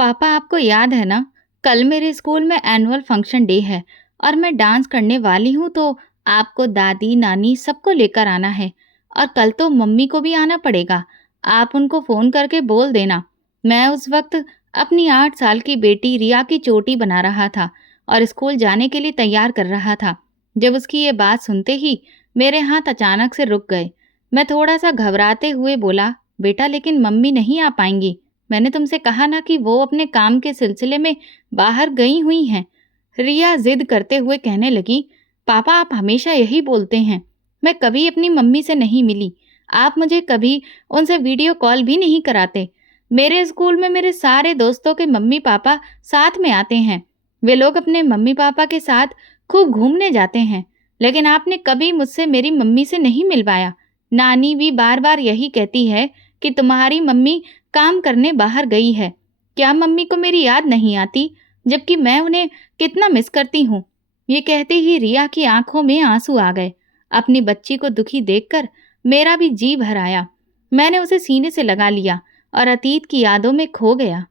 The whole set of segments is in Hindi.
पापा, आपको याद है ना, कल मेरे स्कूल में एनुअल फंक्शन डे है और मैं डांस करने वाली हूँ, तो आपको दादी नानी सबको लेकर आना है। और कल तो मम्मी को भी आना पड़ेगा। आप उनको फ़ोन करके बोल देना। मैं उस वक्त अपनी 8 साल की बेटी रिया की चोटी बना रहा था और स्कूल जाने के लिए तैयार कर रहा था। जब उसकी ये बात सुनते ही मेरे हाथ अचानक से रुक गए। मैं थोड़ा सा घबराते हुए बोला, बेटा लेकिन मम्मी नहीं आ पाएंगी। मैंने तुमसे कहा ना कि वो अपने काम के सिलसिले में बाहर गई हुई हैं। रिया जिद करते हुए कहने लगी, पापा आप हमेशा यही बोलते हैं। मैं कभी अपनी मम्मी से नहीं मिली। आप मुझे कभी उनसे वीडियो कॉल भी नहीं कराते। मेरे स्कूल में मेरे सारे दोस्तों के मम्मी पापा साथ में आते हैं। वे लोग अपने मम्मी पापा के साथ खूब घूमने जाते हैं, लेकिन आपने कभी मुझसे मेरी मम्मी से नहीं मिलवाया। नानी भी बार बार यही कहती है कि तुम्हारी मम्मी काम करने बाहर गई है। क्या मम्मी को मेरी याद नहीं आती, जबकि मैं उन्हें कितना मिस करती हूँ। ये कहते ही रिया की आंखों में आंसू आ गए। अपनी बच्ची को दुखी देखकर मेरा भी जी भर आया। मैंने उसे सीने से लगा लिया और अतीत की यादों में खो गया।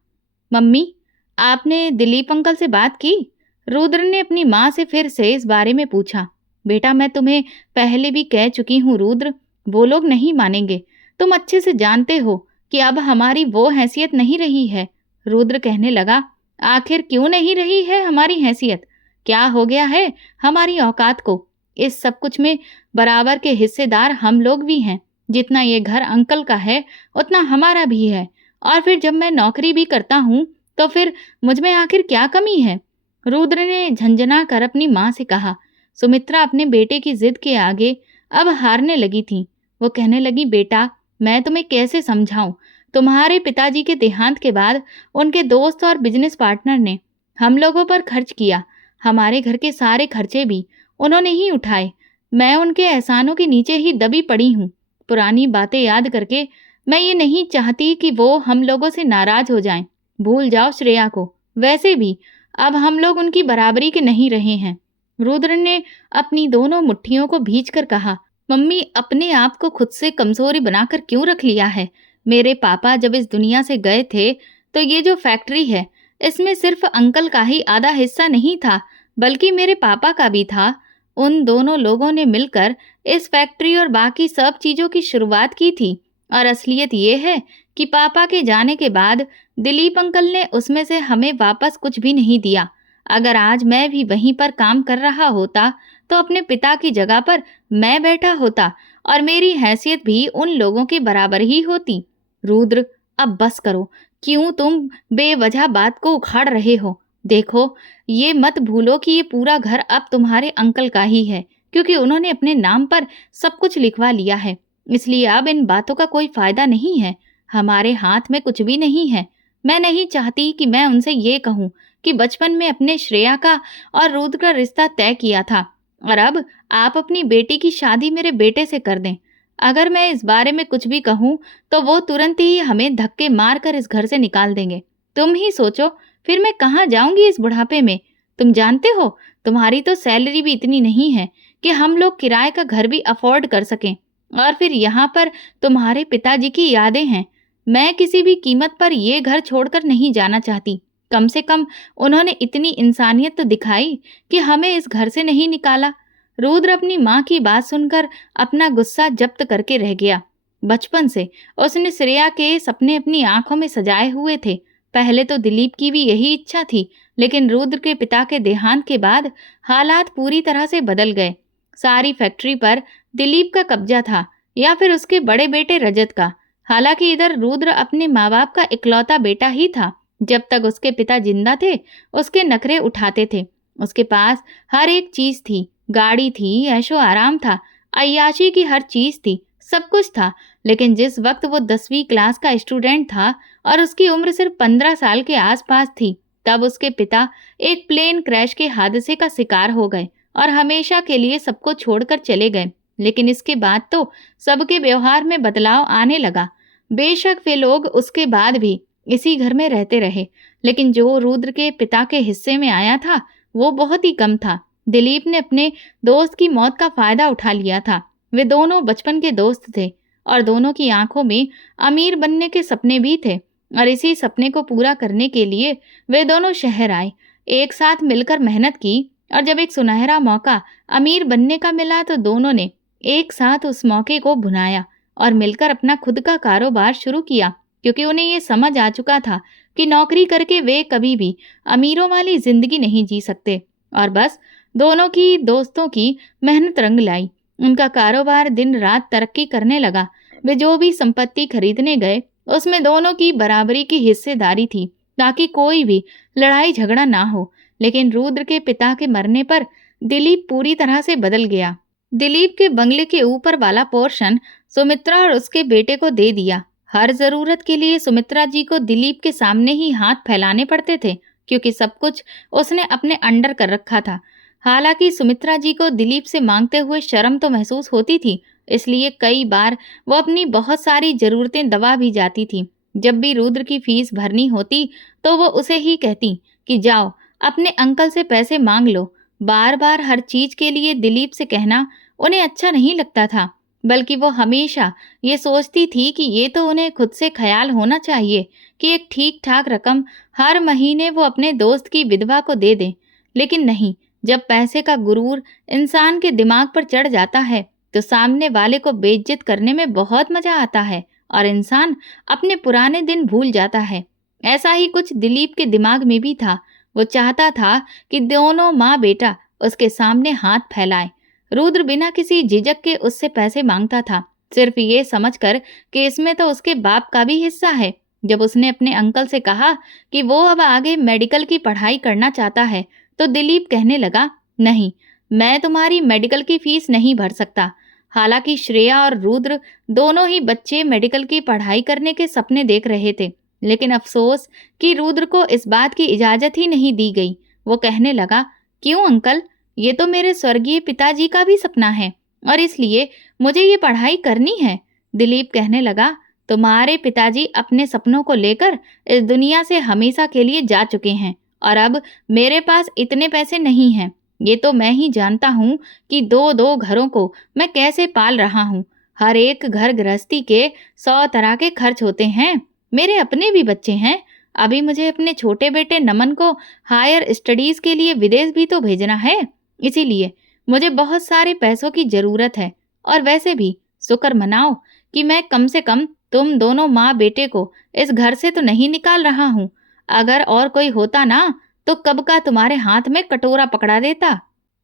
मम्मी, आपने दिलीप अंकल से बात की? रुद्र ने अपनी माँ से फिर से इस बारे में पूछा। बेटा, मैं तुम्हें पहले भी कह चुकी हूँ रुद्र, वो लोग नहीं मानेंगे। तुम अच्छे से जानते हो कि अब हमारी वो हैसियत नहीं रही है। रुद्र कहने लगा, आखिर क्यों नहीं रही है हमारी हैसियत? क्या हो गया है हमारी औकात को? इस सब कुछ में बराबर के हिस्सेदार हम लोग भी हैं। जितना ये घर अंकल का है उतना हमारा भी है। और फिर जब मैं नौकरी भी करता हूँ तो फिर मुझ में आखिर क्या कमी है? रुद्र ने झंझना कर अपनी माँ से कहा। सुमित्रा अपने बेटे की जिद के आगे अब हारने लगी थी। वो कहने लगी, बेटा मैं तुम्हें कैसे समझाऊं? तुम्हारे पिताजी के देहांत के बाद उनके दोस्त और बिजनेस पार्टनर ने हम लोगों पर खर्च किया। हमारे घर के सारे खर्चे भी उन्होंने ही उठाए। मैं उनके एहसानों के नीचे ही दबी पड़ी हूँ। पुरानी बातें याद करके मैं ये नहीं चाहती कि वो हम लोगों से नाराज हो जाएं। भूल जाओ श्रेया को। वैसे भी अब हम लोग उनकी बराबरी के नहीं रहे हैं। रुद्र ने अपनी दोनों मुट्ठियों को भींचकर कहा, मम्मी अपने आप को खुद से कमजोरी बनाकर क्यों रख लिया है? मेरे पापा जब इस दुनिया से गए थे तो ये जो फैक्ट्री है इसमें सिर्फ अंकल का ही आधा हिस्सा नहीं था, बल्कि मेरे पापा का भी था। उन दोनों लोगों ने मिलकर इस फैक्ट्री और बाकी सब चीजों की शुरुआत की थी। और असलियत ये है कि पापा के जाने के बाद दिलीप अंकल ने उसमें से हमें वापस कुछ भी नहीं दिया। अगर आज मैं भी वहीं पर काम कर रहा होता तो अपने पिता की जगह पर मैं बैठा होता और मेरी हैसियत भी उन लोगों के बराबर ही होती। रुद्र, अब बस करो। क्यों तुम बेवजह बात को उखाड़ रहे हो? देखो, ये मत भूलो कि ये पूरा घर अब तुम्हारे अंकल का ही है, क्योंकि उन्होंने अपने नाम पर सब कुछ लिखवा लिया है। इसलिए अब इन बातों का कोई फायदा नहीं है। हमारे हाथ में कुछ भी नहीं है। मैं नहीं चाहती कि मैं उनसे ये कहूँ कि बचपन में अपने श्रेया का और रुद्र का रिश्ता तय किया था और अब आप अपनी बेटी की शादी मेरे बेटे से कर दें। अगर मैं इस बारे में कुछ भी कहूँ तो वो तुरंत ही हमें धक्के मार कर इस घर से निकाल देंगे। तुम ही सोचो, फिर मैं कहाँ जाऊंगी इस बुढ़ापे में? तुम जानते हो, तुम्हारी तो सैलरी भी इतनी नहीं है कि हम लोग किराए का घर भी अफोर्ड कर सकें। और फिर यहाँ पर तुम्हारे पिताजी की यादें हैं। मैं किसी भी कीमत पर ये घर छोड़कर नहीं जाना चाहती। कम से कम उन्होंने इतनी इंसानियत तो दिखाई कि हमें इस घर से नहीं निकाला। रुद्र अपनी माँ की बात सुनकर अपना गुस्सा जब्त करके रह गया। बचपन से उसने श्रेया के सपने अपनी आंखों में सजाए हुए थे। पहले तो दिलीप की भी यही इच्छा थी, लेकिन रुद्र के पिता के देहांत के बाद हालात पूरी तरह से बदल गए। सारी फैक्ट्री पर दिलीप का कब्जा था या फिर उसके बड़े बेटे रजत का। हालांकि इधर रुद्र अपने माँ बाप का इकलौता बेटा ही था। जब तक उसके पिता जिंदा थे उसके नखरे उठाते थे। उसके पास हर एक चीज थी, गाड़ी थी, ऐशो आराम था, अय्याशी की हर चीज थी, सब कुछ था। लेकिन जिस वक्त वो 10वीं क्लास का स्टूडेंट था और उसकी उम्र सिर्फ 15 साल के आसपास थी, तब उसके पिता एक प्लेन क्रैश के हादसे का शिकार हो गए और हमेशा के लिए सबको छोड़कर चले गए। लेकिन इसके बाद तो सबके व्यवहार में बदलाव आने लगा। बेशक वे लोग उसके बाद भी इसी घर में रहते रहे, लेकिन जो रुद्र के पिता के हिस्से में आया था वो बहुत ही कम था। दिलीप ने अपने दोस्त की मौत का फायदा उठा लिया था। वे दोनों बचपन के दोस्त थे और दोनों की आंखों में अमीर बनने के सपने भी थे। और इसी सपने को पूरा करने के लिए वे दोनों शहर आए, एक साथ मिलकर मेहनत की। और जब एक सुनहरा मौका अमीर बनने का मिला तो दोनों ने एक साथ उस मौके को भुनाया और मिलकर अपना खुद का कारोबार शुरू किया, क्योंकि उन्हें ये समझ आ चुका था कि नौकरी करके वे कभी भी अमीरों वाली जिंदगी नहीं जी सकते। और बस दोनों की दोस्तों की मेहनत रंग लाई। उनका कारोबार दिन रात तरक्की करने लगा। वे जो भी संपत्ति खरीदने गए उसमें दोनों की बराबरी की हिस्सेदारी थी, ताकि कोई भी लड़ाई झगड़ा ना हो। लेकिन रुद्र के पिता के मरने पर दिलीप पूरी तरह से बदल गया। दिलीप के बंगले के ऊपर वाला पोर्शन सुमित्रा और उसके बेटे को दे दिया। हर जरूरत के लिए सुमित्रा जी को दिलीप के सामने ही हाथ फैलाने पड़ते थे, क्योंकि सब कुछ उसने अपने अंडर कर रखा था। हालांकि सुमित्रा जी को दिलीप से मांगते हुए शर्म तो महसूस होती थी, इसलिए कई बार वो अपनी बहुत सारी जरूरतें दबा भी जाती थी। जब भी रुद्र की फीस भरनी होती तो वो उसे ही कहती कि जाओ अपने अंकल से पैसे मांग लो। बार बार हर चीज के लिए दिलीप से कहना उन्हें अच्छा नहीं लगता था, बल्कि वो हमेशा ये सोचती थी कि ये तो उन्हें खुद से ख्याल होना चाहिए कि एक ठीक ठाक रकम हर महीने वो अपने दोस्त की विधवा को दे दें। लेकिन नहीं, जब पैसे का गुरूर इंसान के दिमाग पर चढ़ जाता है तो सामने वाले को बेइज्जत करने में बहुत मजा आता है और इंसान अपने पुराने दिन भूल जाता है। ऐसा ही कुछ दिलीप के दिमाग में भी था। वो चाहता था कि दोनों माँ बेटा उसके सामने हाथ फैलाए। रुद्र बिना किसी झिझक के उससे पैसे मांगता था, सिर्फ ये समझकर कि इसमें तो उसके बाप का भी हिस्सा है। जब उसने अपने अंकल से कहा कि वो अब आगे मेडिकल की पढ़ाई करना चाहता है तो दिलीप कहने लगा, नहीं, मैं तुम्हारी मेडिकल की फीस नहीं भर सकता। हालांकि श्रेया और रुद्र दोनों ही बच्चे मेडिकल की पढ़ाई करने के सपने देख रहे थे, लेकिन अफसोस कि रुद्र को इस बात की इजाजत ही नहीं दी गई। वो कहने लगा, क्यों अंकल, ये तो मेरे स्वर्गीय पिताजी का भी सपना है और इसलिए मुझे ये पढ़ाई करनी है। दिलीप कहने लगा, तुम्हारे पिताजी अपने सपनों को लेकर इस दुनिया से हमेशा के लिए जा चुके हैं और अब मेरे पास इतने पैसे नहीं हैं। ये तो मैं ही जानता हूँ कि दो दो घरों को मैं कैसे पाल रहा हूँ। हर एक घर गृहस्थी के 100 तरह के खर्च होते हैं। मेरे अपने भी बच्चे हैं। अभी मुझे अपने छोटे बेटे नमन को हायर स्टडीज के लिए विदेश भी तो भेजना है, इसीलिए मुझे बहुत सारे पैसों की जरूरत है। और वैसे भी शुक्र मनाओ कि मैं कम से कम तुम दोनों माँ बेटे को इस घर से तो नहीं निकाल रहा हूँ। अगर और कोई होता ना तो कब का तुम्हारे हाथ में कटोरा पकड़ा देता।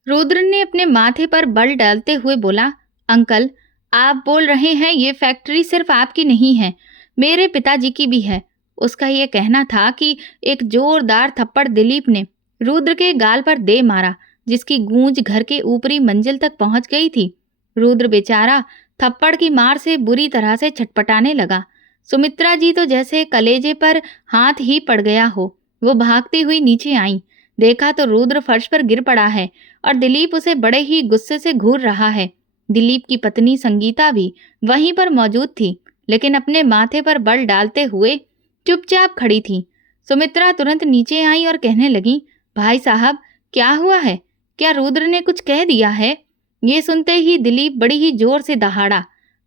रुद्र ने अपने माथे पर बल डालते हुए बोला, अंकल, आप बोल रहे हैं ये फैक्ट्री सिर्फ आपकी नहीं है, मेरे पिताजी की भी है। उसका ये कहना था कि एक जोरदार थप्पड़ दिलीप ने रुद्र के गाल पर दे मारा, जिसकी गूंज घर के ऊपरी मंजिल तक पहुंच गई थी। रुद्र बेचारा थप्पड़ की मार से बुरी तरह से छटपटाने लगा। सुमित्रा जी तो जैसे कलेजे पर हाथ ही पड़ गया हो। वो भागती हुई नीचे आई, देखा तो रुद्र फर्श पर गिर पड़ा है और दिलीप उसे बड़े ही गुस्से से घूर रहा है। दिलीप की पत्नी संगीता भी वहीं पर मौजूद थी, लेकिन अपने माथे पर बल डालते हुए चुपचाप खड़ी थी। सुमित्रा तुरंत नीचे आई और कहने लगी, भाई साहब, क्या हुआ है? क्या रुद्र ने कुछ कह दिया है? ये सुनते ही दिलीप बड़ी ही जोर से दहाड़ा,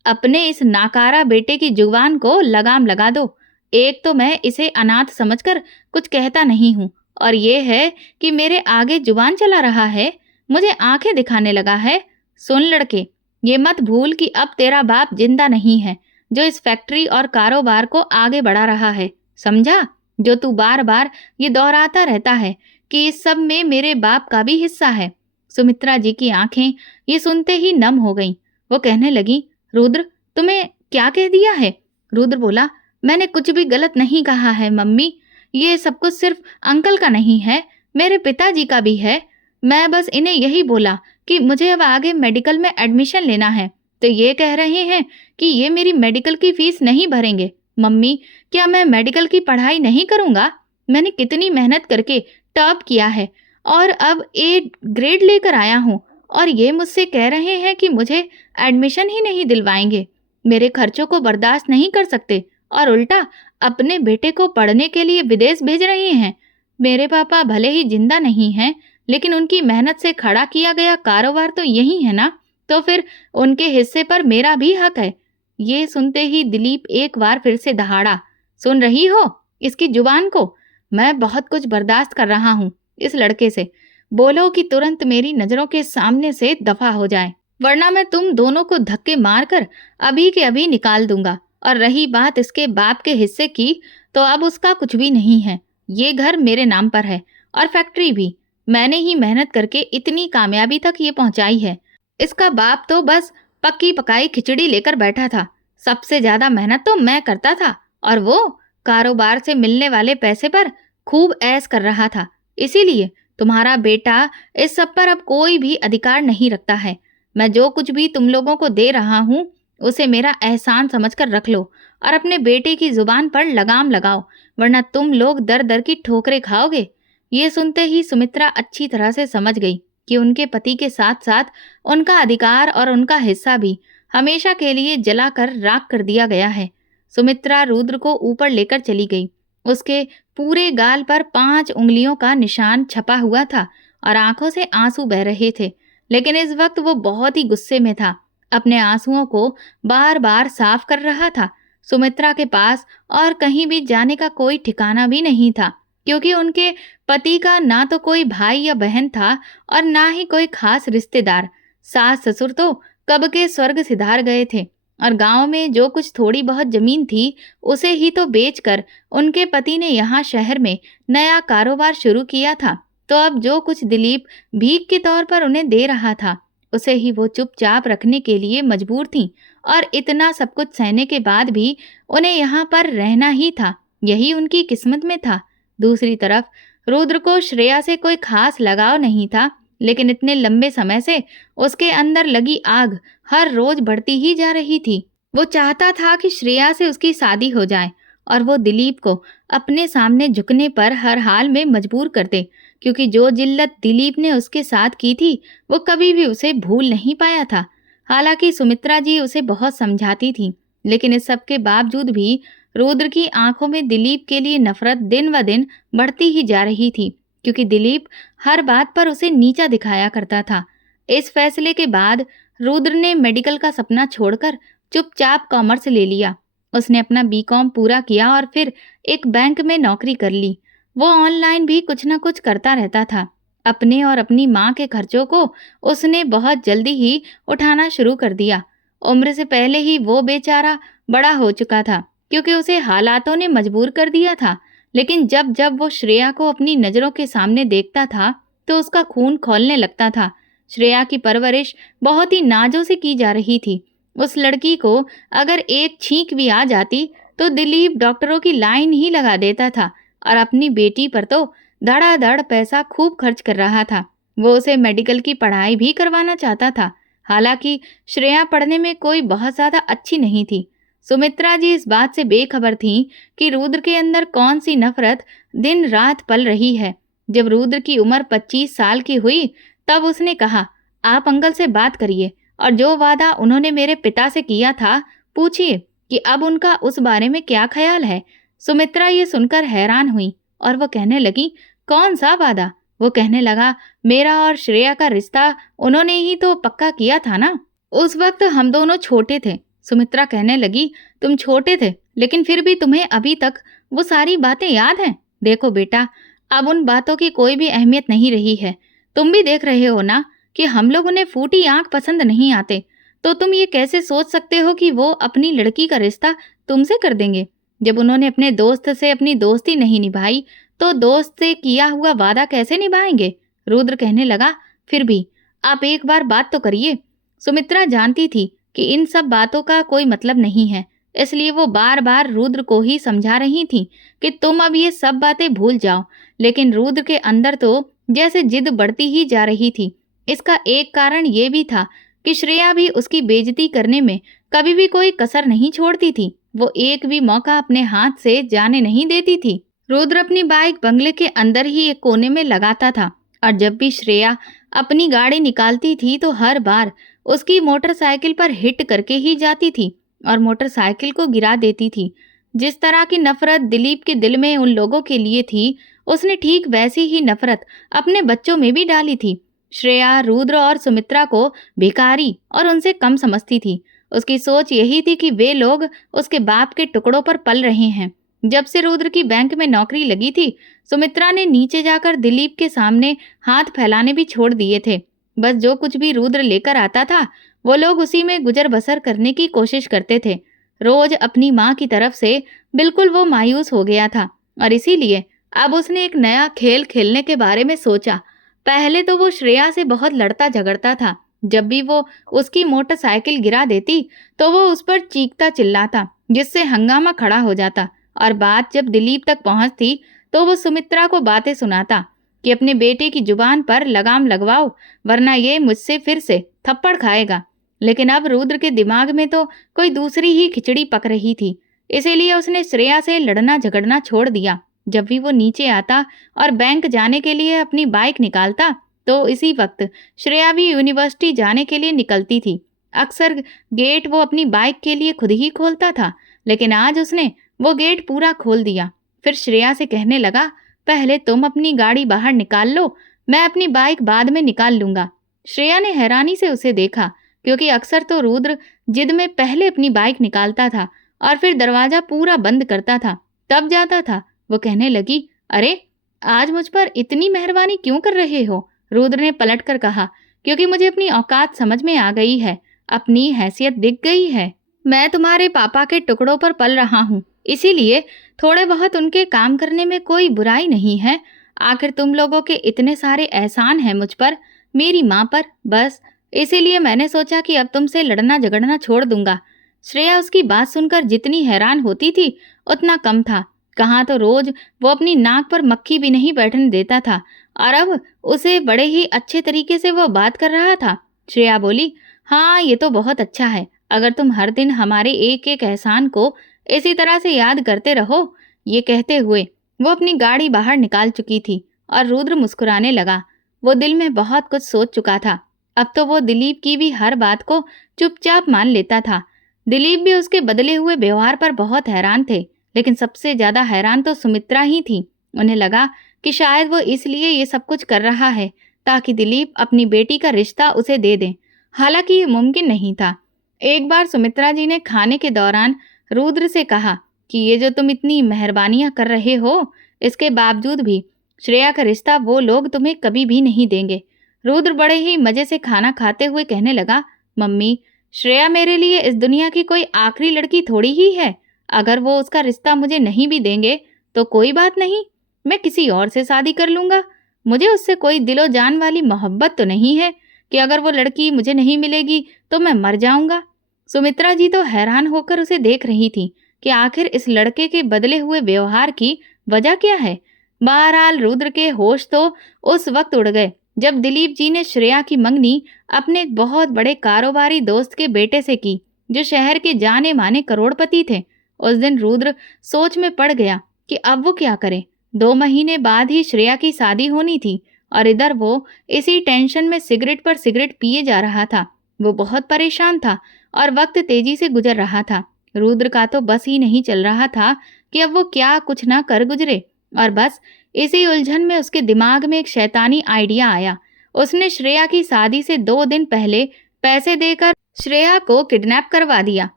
अपने इस नाकारा बेटे की जुबान को लगाम लगा दो। एक तो मैं इसे अनाथ समझकर कुछ कहता नहीं हूँ, और ये है कि मेरे आगे जुबान चला रहा है, मुझे आंखें दिखाने लगा है। सुन लड़के, ये मत भूल कि अब तेरा बाप जिंदा नहीं है, जो इस फैक्ट्री और कारोबार को आगे बढ़ा रहा है, समझा? जो तू बार बार ये दोहराता रहता है कि इस सब में मेरे बाप का भी हिस्सा है। सुमित्रा जी की आंखें ये सुनते ही नम हो गईं। वो कहने लगी, रुद्र, तुम्हें क्या कह दिया है? रुद्र बोला, मैंने कुछ भी गलत नहीं कहा है मम्मी। ये सब कुछ सिर्फ अंकल का नहीं है, मेरे पिताजी का भी है। मैं बस इन्हें यही बोला कि मुझे अब आगे मेडिकल में एडमिशन लेना है, तो ये कह रहे हैं कि ये मेरी मेडिकल की फीस नहीं भरेंगे। मम्मी, क्या मैं मेडिकल की पढ़ाई नहीं करूँगा? मैंने कितनी मेहनत करके टॉप किया है और अब ए ग्रेड लेकर आया हूँ, और ये मुझसे कह रहे हैं कि मुझे एडमिशन ही नहीं दिलवाएंगे। मेरे खर्चों को बर्दाश्त नहीं कर सकते और उल्टा अपने बेटे को पढ़ने के लिए विदेश भेज रहे हैं। मेरे पापा भले ही जिंदा नहीं हैं, लेकिन उनकी मेहनत से खड़ा किया गया कारोबार तो यही है ना, तो फिर उनके हिस्से पर मेरा भी हक है। ये सुनते ही दिलीप एक बार फिर से दहाड़ा। सुन रही हो इसकी जुबान को? मैं बहुत कुछ बर्दाश्त कर रहा हूँ इस लड़के से। बोलो कि तुरंत मेरी नजरों के सामने से दफा हो जाए, वरना मैं तुम दोनों को धक्के मारकर अभी के अभी निकाल दूंगा। और रही बात इसके बाप के हिस्से की, तो अब उसका कुछ भी नहीं है। ये घर मेरे नाम पर है और फैक्ट्री भी। मैंने ही मेहनत करके इतनी कामयाबी तक ये पहुंचाई है। इसका बाप तो बस पक्की पकाई खिचड़ी लेकर बैठा था। सबसे ज्यादा मेहनत तो मैं करता था, और वो कारोबार से मिलने वाले पैसे पर खूब ऐश कर रहा था। इसीलिए तुम्हारा बेटा इस सब पर अब कोई भी अधिकार नहीं रखता है। मैं जो कुछ भी तुम लोगों को दे रहा हूँ, उसे मेरा एहसान समझकर रख लो और अपने बेटे की जुबान पर लगाम लगाओ, वरना तुम लोग दर दर की ठोकरें खाओगे। ये सुनते ही सुमित्रा अच्छी तरह से समझ गई कि उनके पति के साथ साथ उनका अधिकार और उनका हिस्सा भी हमेशा के लिए जलाकर राख कर दिया गया है। सुमित्रा रुद्र को ऊपर लेकर चली गई। उसके पूरे गाल पर 5 उंगलियों का निशान छपा हुआ था और आंखों से आंसू बह रहे थे। लेकिन इस वक्त वो बहुत ही गुस्से में था। अपने आंसुओं को बार बार साफ कर रहा था। सुमित्रा के पास और कहीं भी जाने का कोई ठिकाना भी नहीं था, क्योंकि उनके पति का ना तो कोई भाई या बहन था और ना ही कोई खास रिश्तेदार। सास ससुर तो कब के स्वर्ग सिधार गए थे, और गांव में जो कुछ थोड़ी बहुत जमीन थी उसे ही तो बेचकर उनके पति ने यहाँ शहर में नया कारोबार शुरू किया था। तो अब जो कुछ दिलीप भीख के तौर पर उन्हें दे रहा था, उसे ही वो चुपचाप रखने के लिए मजबूर थीं। और इतना सब कुछ सहने के बाद भी उन्हें यहाँ पर रहना ही था। यही उनकी किस्मत में था। दूसरी तरफ रुद्र को श्रेया से कोई खास लगाव नहीं था, लेकिन इतने लंबे समय से उसके अंदर लगी आग हर रोज बढ़ती ही जा रही थी। वो चाहता था कि श्रेया से उसकी शादी हो जाए और वो दिलीप को अपने सामने झुकने पर हर हाल में मजबूर कर दे, क्योंकि जो जिल्लत दिलीप ने उसके साथ की थी वो कभी भी उसे भूल नहीं पाया था। हालांकि सुमित्रा जी उसे बहुत समझाती थी, लेकिन इस सब के बावजूद भी रुद्र की आंखों में दिलीप के लिए नफरत दिन व दिन बढ़ती ही जा रही थी, क्योंकि दिलीप हर बात पर उसे नीचा दिखाया करता था। इस फैसले के बाद रुद्र ने मेडिकल का सपना छोड़कर चुपचाप कॉमर्स ले लिया। उसने अपना बीकॉम पूरा किया और फिर एक बैंक में नौकरी कर ली। वो ऑनलाइन भी कुछ न कुछ करता रहता था। अपने और अपनी माँ के खर्चों को उसने बहुत जल्दी ही उठाना शुरू कर दिया। उम्र से पहले ही वो बेचारा बड़ा हो चुका था, क्योंकि उसे हालातों ने मजबूर कर दिया था। लेकिन जब जब वो श्रेया को अपनी नज़रों के सामने देखता था तो उसका खून खौलने लगता था। श्रेया की परवरिश बहुत ही नाजों से की जा रही थी। उस लड़की को अगर एक छींक भी आ जाती तो दिलीप डॉक्टरों की लाइन ही लगा देता था, और अपनी बेटी पर तो धड़ाधड़ पैसा खूब खर्च कर रहा था। वो उसे मेडिकल की पढ़ाई भी करवाना चाहता था। हालांकि श्रेया पढ़ने में कोई बहुत ज़्यादा अच्छी नहीं थी। सुमित्रा जी इस बात से बेखबर थीं कि रुद्र के अंदर कौन सी नफरत दिन रात पल रही है। जब रुद्र की उम्र 25 साल की हुई तब उसने कहा, आप अंकल से बात करिए और जो वादा उन्होंने मेरे पिता से किया था पूछिए कि अब उनका उस बारे में क्या ख्याल है। सुमित्रा ये सुनकर हैरान हुई और वो कहने लगी, कौन सा वादा? वो कहने लगा, मेरा और श्रेया का रिश्ता उन्होंने ही तो पक्का किया था ना। उस वक्त हम दोनों छोटे थे। सुमित्रा कहने लगी, तुम छोटे थे, लेकिन फिर भी तुम्हें अभी तक वो सारी बातें याद हैं। देखो बेटा, अब उन बातों की कोई भी अहमियत नहीं रही है। तुम भी देख रहे हो ना कि हम लोग उन्हें फूटी आंख पसंद नहीं आते। तो तुम ये कैसे सोच सकते हो कि वो अपनी लड़की का रिश्ता तुमसे कर देंगे? जब उन्होंने अपने दोस्त से अपनी दोस्ती नहीं निभाई तो दोस्त से किया हुआ वादा कैसे निभाएंगे? रुद्र कहने लगा, फिर भी आप एक बार बात तो करिए। सुमित्रा जानती थी कि इन सब बातों का कोई मतलब नहीं है, इसलिए वो बार बार रुद्र को ही समझा रही थी कि तुम अब ये सब बातें भूल जाओ। लेकिन रुद्र के अंदर तो जैसे जिद बढ़ती ही जा रही थी। इसका एक कारण ये भी था कि श्रेया भी उसकी बेइज्जती करने में कभी भी कोई कसर नहीं छोड़ती थी। वो एक भी मौका अपने हाथ से जाने नहीं देती थी। रुद्र अपनी बाइक बंगले के अंदर ही एक कोने में लगाता था, और जब भी श्रेया अपनी गाड़ी निकालती थी तो हर बार उसकी मोटरसाइकिल पर हिट करके ही जाती थी और मोटरसाइकिल को गिरा देती थी। जिस तरह की नफरत दिलीप के दिल में उन लोगों के लिए थी, उसने ठीक वैसी ही नफरत अपने बच्चों में भी डाली थी। श्रेया रुद्र और सुमित्रा को भिखारी और उनसे कम समझती थी। उसकी सोच यही थी कि वे लोग उसके बाप के टुकड़ों पर पल रहे हैं। जब से रुद्र की बैंक में नौकरी लगी थी, सुमित्रा ने नीचे जाकर दिलीप के सामने हाथ फैलाने भी छोड़ दिए थे। बस जो कुछ भी रुद्र लेकर आता था, वो लोग उसी में गुजर बसर करने की कोशिश करते थे। रोज अपनी माँ की तरफ से बिल्कुल वो मायूस हो गया था और इसीलिए अब उसने एक नया खेल खेलने के बारे में सोचा। पहले तो वो श्रेया से बहुत लड़ता झगड़ता था। जब भी वो उसकी मोटरसाइकिल गिरा देती तो वो उस पर चीखता चिल्लाता, जिससे हंगामा खड़ा हो जाता। और बात जब दिलीप तक पहुंचती तो वो सुमित्रा को बातें सुनाता कि अपने बेटे की जुबान पर लगाम लगवाओ, वरना ये मुझसे फिर से थप्पड़ खाएगा। लेकिन अब रुद्र के दिमाग में तो कोई दूसरी ही खिचड़ी पक रही थी, इसीलिए उसने श्रेया से लड़ना झगड़ना छोड़ दिया। जब भी वो नीचे आता और बैंक जाने के लिए अपनी बाइक निकालता, तो इसी वक्त श्रेया भी यूनिवर्सिटी जाने के लिए निकलती थी। अक्सर गेट वो अपनी बाइक के लिए खुद ही खोलता था, लेकिन आज उसने वो गेट पूरा खोल दिया। फिर श्रेया से कहने लगा, पहले तुम अपनी गाड़ी बाहर निकाल लो, मैं अपनी बाइक बाद में निकाल लूंगा। श्रेया ने हैरानी से उसे देखा, क्योंकि अक्सर तो रुद्र जिद में पहले अपनी बाइक निकालता था और फिर दरवाजा पूरा बंद करता था, तब जाता था। वो कहने लगी, अरे आज मुझ पर इतनी मेहरबानी क्यों कर रहे हो? रुद्र ने पलट कर कहा, क्योंकि मुझे अपनी औकात समझ में आ गई है, अपनी हैसियत दिख गई है। मैं तुम्हारे पापा के टुकड़ों पर पल रहा हूँ, इसीलिए थोड़े बहुत उनके काम करने में कोई बुराई नहीं है। आखिर तुम लोगों के इतने सारे एहसान हैं मुझ पर, मेरी माँ पर, बस इसीलिए मैंने सोचा कि अब तुमसे लड़ना झगड़ना छोड़ दूंगा। श्रेया उसकी बात सुनकर जितनी हैरान होती थी उतना कम था। कहाँ तो रोज वो अपनी नाक पर मक्खी भी नहीं बैठने देता था, और अब उसे बड़े ही अच्छे तरीके से वो बात कर रहा था। श्रेया बोली, हाँ ये तो बहुत अच्छा है, अगर तुम हर दिन हमारे एक एक एहसान को इसी तरह से याद करते रहो। ये कहते हुए वो अपनी गाड़ी बाहर निकाल चुकी थी और रुद्र मुस्कुराने लगा। वो दिल में बहुत कुछ सोच चुका था। अब तो वो दिलीप की भी हर बात को चुपचाप मान लेता था। दिलीप भी उसके बदले हुए व्यवहार पर बहुत हैरान थे, लेकिन सबसे ज्यादा हैरान तो सुमित्रा ही थी। उन्हें लगा कि शायद वो इसलिए ये सब कुछ कर रहा है ताकि दिलीप अपनी बेटी का रिश्ता उसे दे दे। हालांकि ये मुमकिन नहीं था। एक बार सुमित्रा जी ने खाने के दौरान रुद्र से कहा कि ये जो तुम इतनी मेहरबानियां कर रहे हो, इसके बावजूद भी श्रेया का रिश्ता वो लोग तुम्हें कभी भी नहीं देंगे। रुद्र बड़े ही मजे से खाना खाते हुए कहने लगा, मम्मी, श्रेया मेरे लिए इस दुनिया की कोई आखिरी लड़की थोड़ी ही है। अगर वो उसका रिश्ता मुझे नहीं भी देंगे तो कोई बात नहीं, मैं किसी और से शादी कर लूंगा। मुझे उससे कोई दिलो जान वाली मोहब्बत तो नहीं है कि अगर वो लड़की मुझे नहीं मिलेगी तो मैं मर जाऊंगा। सुमित्रा जी तो हैरान होकर उसे देख रही थी कि आखिर इस लड़के के बदले हुए व्यवहार की वजह क्या है। बहरहाल रुद्र के होश तो उस वक्त उड़ गए जब दिलीप जी ने श्रेया की मंगनी अपने एक बहुत बड़े कारोबारी दोस्त के बेटे से की, जो शहर के जाने माने करोड़पति थे। उस दिन रुद्र सोच में पड़ गया कि अब वो क्या करे। 2 महीने बाद ही श्रेया की शादी होनी थी और इधर वो इसी टेंशन में सिगरेट पर सिगरेट पिए जा रहा था। वो बहुत परेशान था और वक्त तेजी से गुजर रहा था। रुद्र का तो बस ही नहीं चल रहा था कि अब वो क्या कुछ ना कर गुजरे। और बस इसी उलझन में उसके दिमाग में एक शैतानी आइडिया आया। उसने श्रेया की शादी से 2 दिन पहले पैसे देकर श्रेया को किडनैप करवा दिया।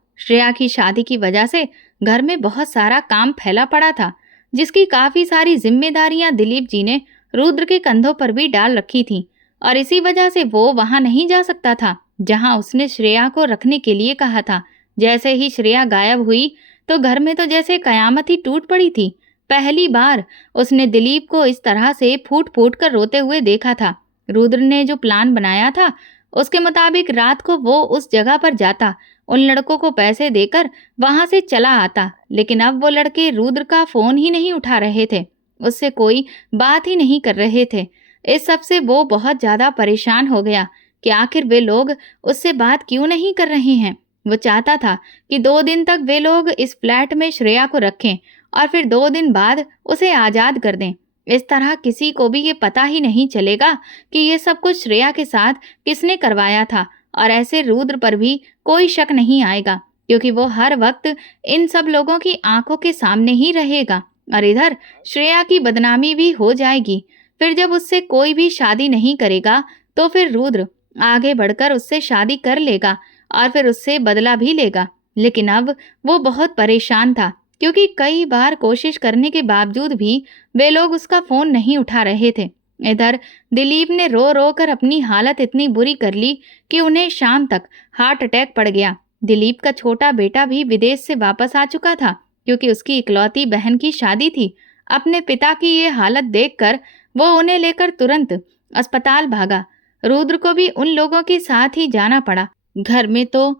श्रेया की शादी की वजह से घर में बहुत सारा काम फैला पड़ा था, जिसकी काफी सारी जिम्मेदारियां दिलीप जी ने रुद्र के कंधों पर भी डाल रखी थी, और इसी वजह से वो वहां नहीं जा सकता था जहां उसने श्रेया को रखने के लिए कहा था। जैसे ही श्रेया गायब हुई तो घर में तो जैसे कयामत ही टूट पड़ी थी। पहली बार उसने दिलीप को इस तरह से फूट फूट कर रोते हुए देखा था। रुद्र ने जो प्लान बनाया था उसके मुताबिक रात को वो उस जगह पर जाता, उन लड़कों को पैसे देकर वहां से चला आता, लेकिन अब वो लड़के रुद्र का फोन ही नहीं उठा रहे थे, उससे कोई बात ही नहीं कर रहे थे। इस सब से वो बहुत ज्यादा परेशान हो गया कि आखिर वे लोग उससे बात क्यों नहीं कर रहे हैं। वो चाहता था कि 2 दिन तक वे लोग इस फ्लैट में श्रेया को रखें और फिर 2 दिन बाद उसे आजाद कर दें। इस तरह किसी को भी ये पता ही नहीं चलेगा कि ये सब कुछ श्रेया के साथ किसने करवाया था, और ऐसे रुद्र पर भी कोई शक नहीं आएगा, क्योंकि वो हर वक्त इन सब लोगों की आंखों के सामने ही रहेगा। और इधर श्रेया की बदनामी भी हो जाएगी। फिर जब उससे कोई भी शादी नहीं करेगा तो फिर रुद्र आगे बढ़कर उससे शादी कर लेगा और फिर उससे बदला भी लेगा। लेकिन अब वो बहुत परेशान था क्योंकि कई बार कोशिश करने के बावजूद भी वे लोग उसका फ़ोन नहीं उठा रहे थे। इधर दिलीप ने रो रो कर अपनी हालत इतनी बुरी कर ली कि उन्हें शाम तक हार्ट अटैक पड़ गया। दिलीप का छोटा बेटा भी विदेश से वापस आ चुका था, क्योंकि उसकी इकलौती बहन की शादी थी। अपने पिता की ये हालत देखकर वो उन्हें लेकर तुरंत अस्पताल भागा। रुद्र को भी उन लोगों के साथ ही जाना पड़ा। घर में तो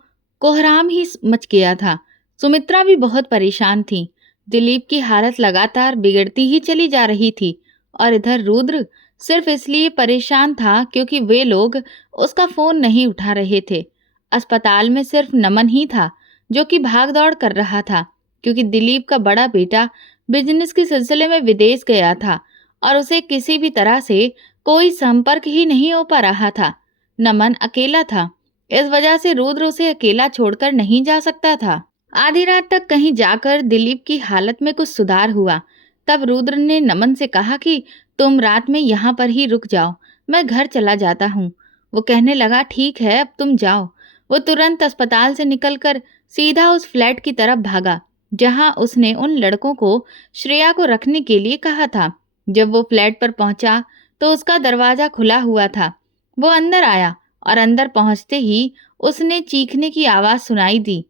कोहराम ही मच गया था। सुमित्रा भी बहुत परेशान थी। दिलीप की हालत लगातार बिगड़ती ही चली जा रही थी और इधर रुद्र सिर्फ इसलिए परेशान था क्योंकि वे लोग उसका फोन नहीं उठा रहे थे। अस्पताल में सिर्फ नमन ही था जो कि भाग दौड़ कर रहा था, क्योंकि दिलीप का बड़ा बेटा बिजनेस के सिलसिले में विदेश गया था और उसे किसी भी तरह से कोई संपर्क ही नहीं हो पा रहा था। नमन अकेला था, इस वजह से रुद्र उसे अकेला छोड़कर नहीं जा सकता था। आधी रात तक कहीं जाकर दिलीप की हालत में कुछ सुधार हुआ। तब रुद्र ने नमन से कहा कि तुम रात में यहाँ पर ही रुक जाओ, मैं घर चला जाता हूँ। वो कहने लगा ठीक है, अब तुम जाओ। वो तुरंत अस्पताल से निकलकर सीधा उस फ्लैट की तरफ भागा जहाँ उसने उन लड़कों को श्रेया को रखने के लिए कहा था। जब वो फ्लैट पर पहुंचा तो उसका दरवाजा खुला हुआ था। वो अंदर आया और अंदर पहुंचते ही उसने चीखने की आवाज सुनाई दी।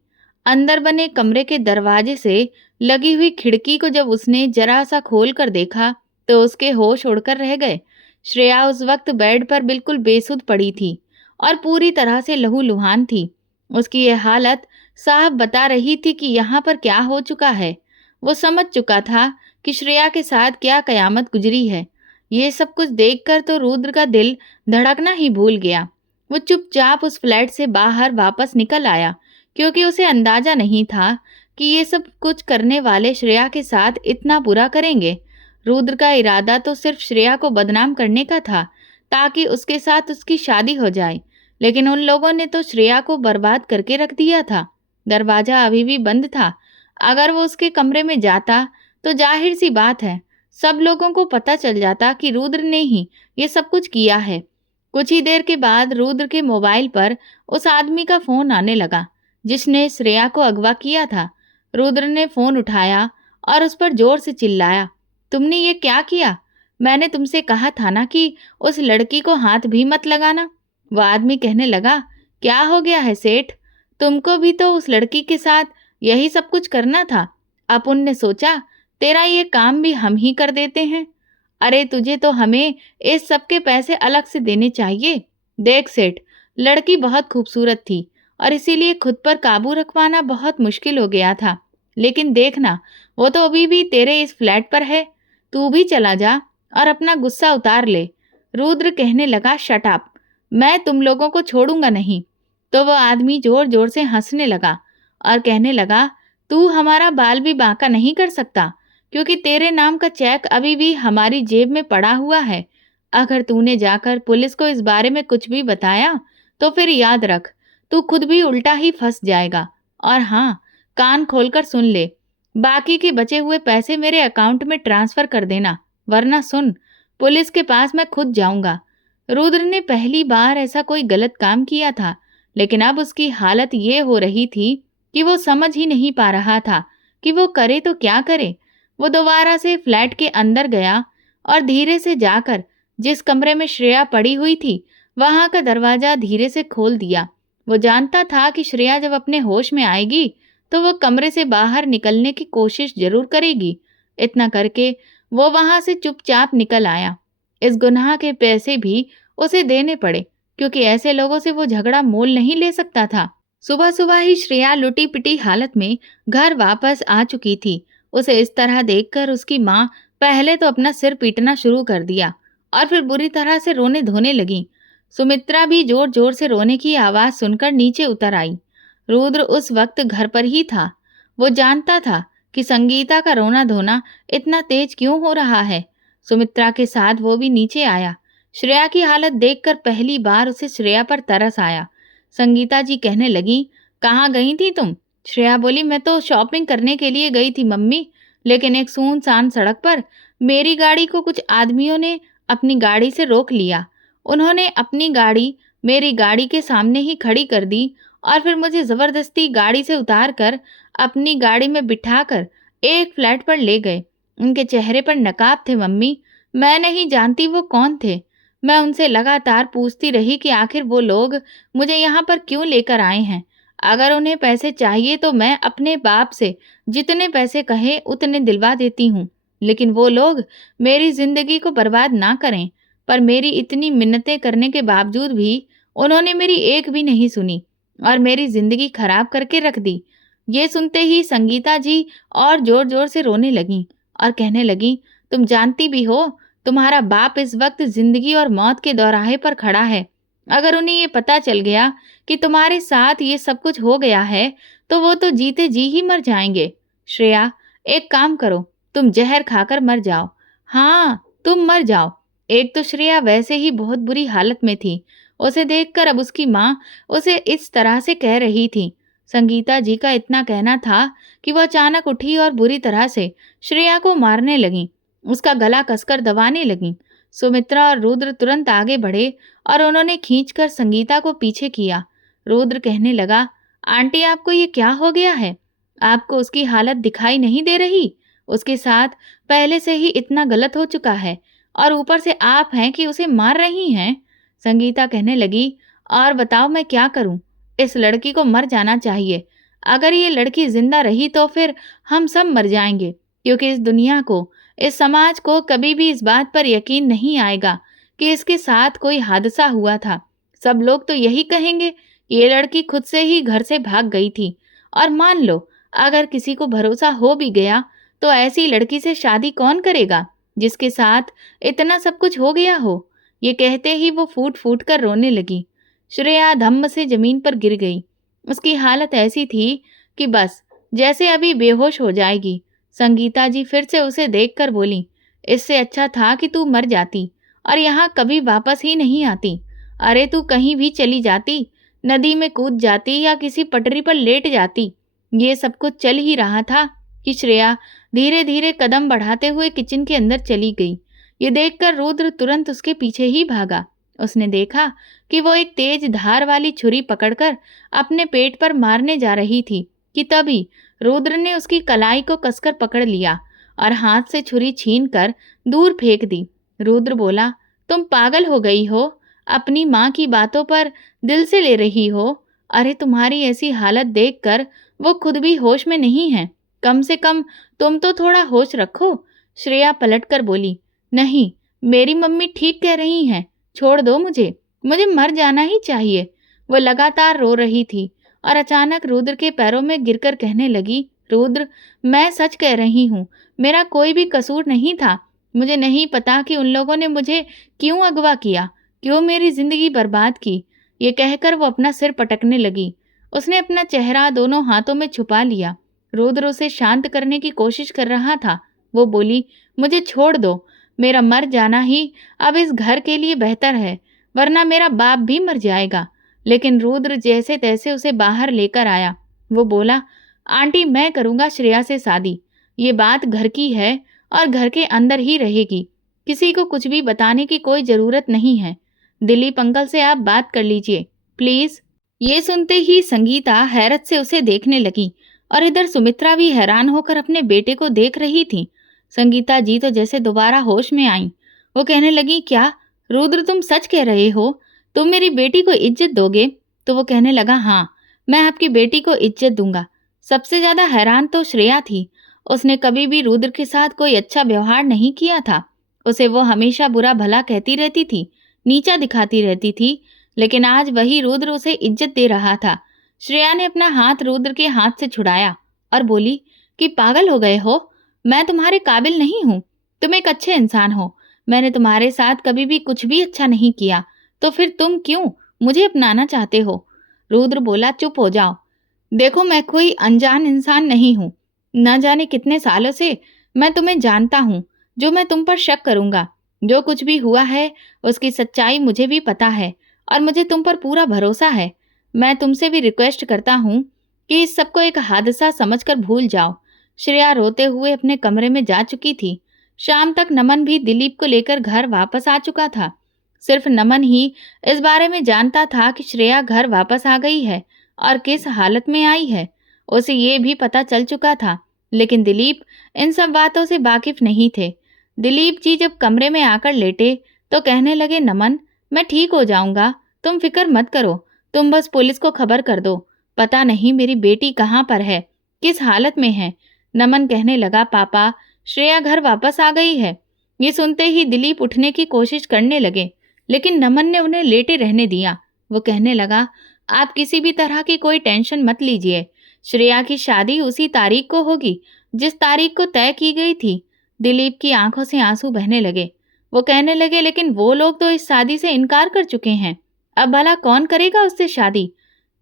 अंदर बने कमरे के दरवाजे से लगी हुई खिड़की को जब उसने जरा सा खोल कर देखा तो उसके होश उड़कर रह गए। श्रेया उस वक्त बेड पर बिल्कुल बेसुध पड़ी थी और पूरी तरह से लहूलुहान थी। उसकी यह हालत साहब बता रही थी कि यहाँ पर क्या हो चुका है। वो समझ चुका था कि श्रेया के साथ क्या कयामत गुजरी है। ये सब कुछ देखकर तो रुद्र का दिल धड़कना ही भूल गया। वो चुपचाप उस फ्लैट से बाहर वापस निकल आया, क्योंकि उसे अंदाजा नहीं था कि ये सब कुछ करने वाले श्रेया के साथ इतना बुरा करेंगे। रुद्र का इरादा तो सिर्फ श्रेया को बदनाम करने का था, ताकि उसके साथ उसकी शादी हो जाए, लेकिन उन लोगों ने तो श्रेया को बर्बाद करके रख दिया था। दरवाजा अभी भी बंद था। अगर वो उसके कमरे में जाता तो जाहिर सी बात है सब लोगों को पता चल जाता कि रुद्र ने ही ये सब कुछ किया है। कुछ ही देर के बाद रुद्र के मोबाइल पर उस आदमी का फोन आने लगा जिसने श्रेया को अगवा किया था। रुद्र ने फोन उठाया और उस पर जोर से चिल्लाया, तुमने ये क्या किया? मैंने तुमसे कहा था ना कि उस लड़की को हाथ भी मत लगाना। वह आदमी कहने लगा, क्या हो गया है सेठ? तुमको भी तो उस लड़की के साथ यही सब कुछ करना था। अपुन ने सोचा तेरा ये काम भी हम ही कर देते हैं। अरे तुझे तो हमें इस सब के पैसे अलग से देने चाहिए। देख सेठ, लड़की बहुत खूबसूरत थी और इसीलिए खुद पर काबू रखवाना बहुत मुश्किल हो गया था। लेकिन देखना, वो तो अभी भी तेरे इस फ्लैट पर है। तू भी चला जा और अपना गुस्सा उतार ले। रुद्र कहने लगा, शट अप, मैं तुम लोगों को छोड़ूंगा नहीं। तो वह आदमी जोर जोर से हंसने लगा और कहने लगा, तू हमारा बाल भी बांका नहीं कर सकता, क्योंकि तेरे नाम का चेक अभी भी हमारी जेब में पड़ा हुआ है। अगर तूने जाकर पुलिस को इस बारे में कुछ भी बताया तो फिर याद रख, तू खुद भी उल्टा ही फंस जाएगा। और हाँ, कान खोलकर सुन ले, बाकी के बचे हुए पैसे मेरे अकाउंट में ट्रांसफर कर देना, वरना सुन, पुलिस के पास मैं खुद जाऊंगा। रुद्र ने पहली बार ऐसा कोई गलत काम किया था, लेकिन अब उसकी हालत ये हो रही थी कि वो समझ ही नहीं पा रहा था कि वो करे तो क्या करे। वो दोबारा से फ्लैट के अंदर गया और धीरे से जाकर जिस कमरे में श्रेया पड़ी हुई थी वहां का दरवाजा धीरे से खोल दिया। वो जानता था कि श्रेया जब अपने होश में आएगी तो वो कमरे से बाहर निकलने की कोशिश जरूर करेगी। इतना करके वो वहां से चुपचाप निकल आया। इस गुनाह के पैसे भी उसे देने पड़े, क्योंकि ऐसे लोगों से वो झगड़ा मोल नहीं ले सकता था। सुबह सुबह ही श्रेया लुटी पिटी हालत में घर वापस आ चुकी थी। उसे इस तरह देखकर उसकी माँ पहले तो अपना सिर पीटना शुरू कर दिया और फिर बुरी तरह से रोने धोने लगी। सुमित्रा भी जोर जोर से रोने की आवाज सुनकर नीचे उतर आई। रुद्र उस वक्त घर पर ही था। वो जानता था कि संगीता का रोना धोना इतना तेज क्यों हो रहा है। सुमित्रा के साथ वो भी नीचे आया। श्रेया की हालत देखकर पहली बार उसे श्रेया पर तरस आया। संगीता जी कहने लगी, कहाँ गई थी तुम? श्रेया बोली, मैं तो शॉपिंग करने के लिए गई थी मम्मी, लेकिन एक सुनसान सड़क पर मेरी गाड़ी को कुछ आदमियों ने अपनी गाड़ी से रोक लिया। उन्होंने अपनी गाड़ी मेरी गाड़ी के सामने ही खड़ी कर दी और फिर मुझे ज़बरदस्ती गाड़ी से उतार कर अपनी गाड़ी में बिठाकर एक फ्लैट पर ले गए। उनके चेहरे पर नकाब थे मम्मी। मैं नहीं जानती वो कौन थे। मैं उनसे लगातार पूछती रही कि आखिर वो लोग मुझे यहाँ पर क्यों लेकर आए हैं। अगर उन्हें पैसे चाहिए तो मैं अपने बाप से जितने पैसे कहे उतने दिलवा देती हूँ, लेकिन वो लोग मेरी जिंदगी को बर्बाद ना करें। पर मेरी इतनी मिन्नतें करने के बावजूद भी उन्होंने मेरी एक भी नहीं सुनी और मेरी जिंदगी खराब करके रख दी। ये सुनते ही संगीता जी और जोर-जोर से रोने लगीं और कहने लगीं, "तुम जानती भी हो, तुम्हारा बाप इस वक़्त ज़िंदगी और मौत के दौराहे पर खड़ा है। अगर उन्हें ये पता चल गया कि तुम्हारे साथ ये सब कुछ हो गया है, तो वो तो जीते जी ही मर जाएँगे। श्रेया, एक काम करो, तुम ज़हर खाकर मर जाओ। हाँ, तुम मर जाओ।" एक तो श्रेया वैसे ही बहुत बुरी हालत में थी। उसे देखकर अब उसकी माँ उसे इस तरह से कह रही थी। संगीता जी का इतना कहना था कि वो अचानक उठी और बुरी तरह से श्रेया को मारने लगीं, उसका गला कसकर दबाने लगीं। सुमित्रा और रुद्र तुरंत आगे बढ़े और उन्होंने खींचकर संगीता को पीछे किया। रुद्र कहने लगा, "आंटी, आपको ये क्या हो गया है? आपको उसकी हालत दिखाई नहीं दे रही? उसके साथ पहले से ही इतना गलत हो चुका है और ऊपर से आप हैं कि उसे मार रही हैं?" संगीता कहने लगी, "और बताओ मैं क्या करूं? इस लड़की को मर जाना चाहिए। अगर ये लड़की जिंदा रही तो फिर हम सब मर जाएंगे, क्योंकि इस दुनिया को, इस समाज को कभी भी इस बात पर यकीन नहीं आएगा कि इसके साथ कोई हादसा हुआ था। सब लोग तो यही कहेंगे कि ये लड़की खुद से ही घर से भाग गई थी। और मान लो, अगर किसी को भरोसा हो भी गया, तो ऐसी लड़की से शादी कौन करेगा जिसके साथ इतना सब कुछ हो गया हो?" ये कहते ही वो फूट फूट कर रोने लगी। श्रेया धम्म से जमीन पर गिर गई। उसकी हालत ऐसी थी कि बस जैसे अभी बेहोश हो जाएगी। संगीता जी फिर से उसे देखकर बोली, "इससे अच्छा था कि तू मर जाती और यहाँ कभी वापस ही नहीं आती। अरे तू कहीं भी चली जाती, नदी में कूद जाती या किसी पटरी पर लेट जाती। ये सब कुछ चल ही रहा था कि श्रेया धीरे धीरे कदम बढ़ाते हुए किचन के अंदर चली गई। ये देखकर रुद्र तुरंत उसके पीछे ही भागा। उसने देखा कि वो एक तेज धार वाली छुरी पकड़कर अपने पेट पर मारने जा रही थी कि तभी रुद्र ने उसकी कलाई को कसकर पकड़ लिया और हाथ से छुरी छीनकर दूर फेंक दी। रुद्र बोला, "तुम पागल हो गई हो? अपनी माँ की बातों पर दिल से ले रही हो? अरे तुम्हारी ऐसी हालत देखकर वो खुद भी होश में नहीं है। कम से कम तुम तो थोड़ा होश रखो।" श्रेया पलटकर बोली, "नहीं, मेरी मम्मी ठीक कह रही हैं। छोड़ दो मुझे, मुझे मर जाना ही चाहिए।" वो लगातार रो रही थी और अचानक रुद्र के पैरों में गिरकर कहने लगी, "रुद्र, मैं सच कह रही हूँ, मेरा कोई भी कसूर नहीं था। मुझे नहीं पता कि उन लोगों ने मुझे क्यों अगवा किया, क्यों मेरी जिंदगी बर्बाद की।" ये कहकर वो अपना सिर पटकने लगी। उसने अपना चेहरा दोनों हाथों में छुपा लिया। रुद्र उसे शांत करने की कोशिश कर रहा था। वो बोली, "मुझे छोड़ दो, मेरा मर जाना ही अब इस घर के लिए बेहतर है, वरना मेरा बाप भी मर जाएगा।" लेकिन रुद्र जैसे तैसे उसे बाहर लेकर आया। वो बोला, "आंटी, मैं करूँगा श्रेया से शादी। ये बात घर की है और घर के अंदर ही रहेगी। किसी को कुछ भी बताने की कोई ज़रूरत नहीं है। दिलीप अंकल से आप बात कर लीजिए, प्लीज़।" ये सुनते ही संगीता हैरत से उसे देखने लगी और इधर सुमित्रा भी हैरान होकर अपने बेटे को देख रही थी। संगीता जी तो जैसे दोबारा होश में आईं। वो कहने लगी, "क्या रुद्र, तुम सच कह रहे हो? तुम मेरी बेटी को इज्जत दोगे?" तो वो कहने लगा, "हाँ, मैं आपकी बेटी को इज्जत दूंगा।" सबसे ज्यादा हैरान तो श्रेया थी। उसने कभी भी रुद्र के साथ कोई अच्छा व्यवहार नहीं किया था। उसे वो हमेशा बुरा भला कहती रहती थी, नीचा दिखाती रहती थी, लेकिन आज वही रुद्र उसे इज्जत दे रहा था। श्रेया ने अपना हाथ रुद्र के हाथ से छुड़ाया और बोली कि पागल हो गए हो? मैं तुम्हारे काबिल नहीं हूँ। तुम एक अच्छे इंसान हो। मैंने तुम्हारे साथ कभी भी कुछ भी अच्छा नहीं किया, तो फिर तुम क्यों मुझे अपनाना चाहते हो?" रुद्र बोला, "चुप हो जाओ। देखो, मैं कोई अनजान इंसान नहीं हूँ। न जाने कितने सालों से मैं तुम्हें जानता हूँ। जो मैं तुम पर शक करूंगा, जो कुछ भी हुआ है उसकी सच्चाई मुझे भी पता है और मुझे तुम पर पूरा भरोसा है। मैं तुमसे भी रिक्वेस्ट करता हूँ कि इस सबको एक हादसा समझकर भूल जाओ।" श्रेया रोते हुए अपने कमरे में जा चुकी थी। शाम तक नमन भी दिलीप को लेकर घर वापस आ चुका था। सिर्फ नमन ही इस बारे में जानता था कि श्रेया घर वापस आ गई है और किस हालत में आई है। उसे ये भी पता चल चुका था लेकिन दिलीप इन सब बातों से वाकिफ नहीं थे। दिलीप जी जब कमरे में आकर लेटे तो कहने लगे, नमन, मैं ठीक हो जाऊंगा, तुम फिक्र मत करो, तुम बस पुलिस को खबर कर दो। पता नहीं मेरी बेटी कहाँ पर है, किस हालत में है। नमन कहने लगा, पापा, श्रेया घर वापस आ गई है। ये सुनते ही दिलीप उठने की कोशिश करने लगे, लेकिन नमन ने उन्हें लेटे रहने दिया। वो कहने लगा, आप किसी भी तरह की कोई टेंशन मत लीजिए। श्रेया की शादी उसी तारीख को होगी जिस तारीख को तय की गई थी। दिलीप की आंखों से आंसू बहने लगे। वो कहने लगे, लेकिन वो लोग तो इस शादी से इनकार कर चुके हैं। अब भला कौन करेगा उससे शादी?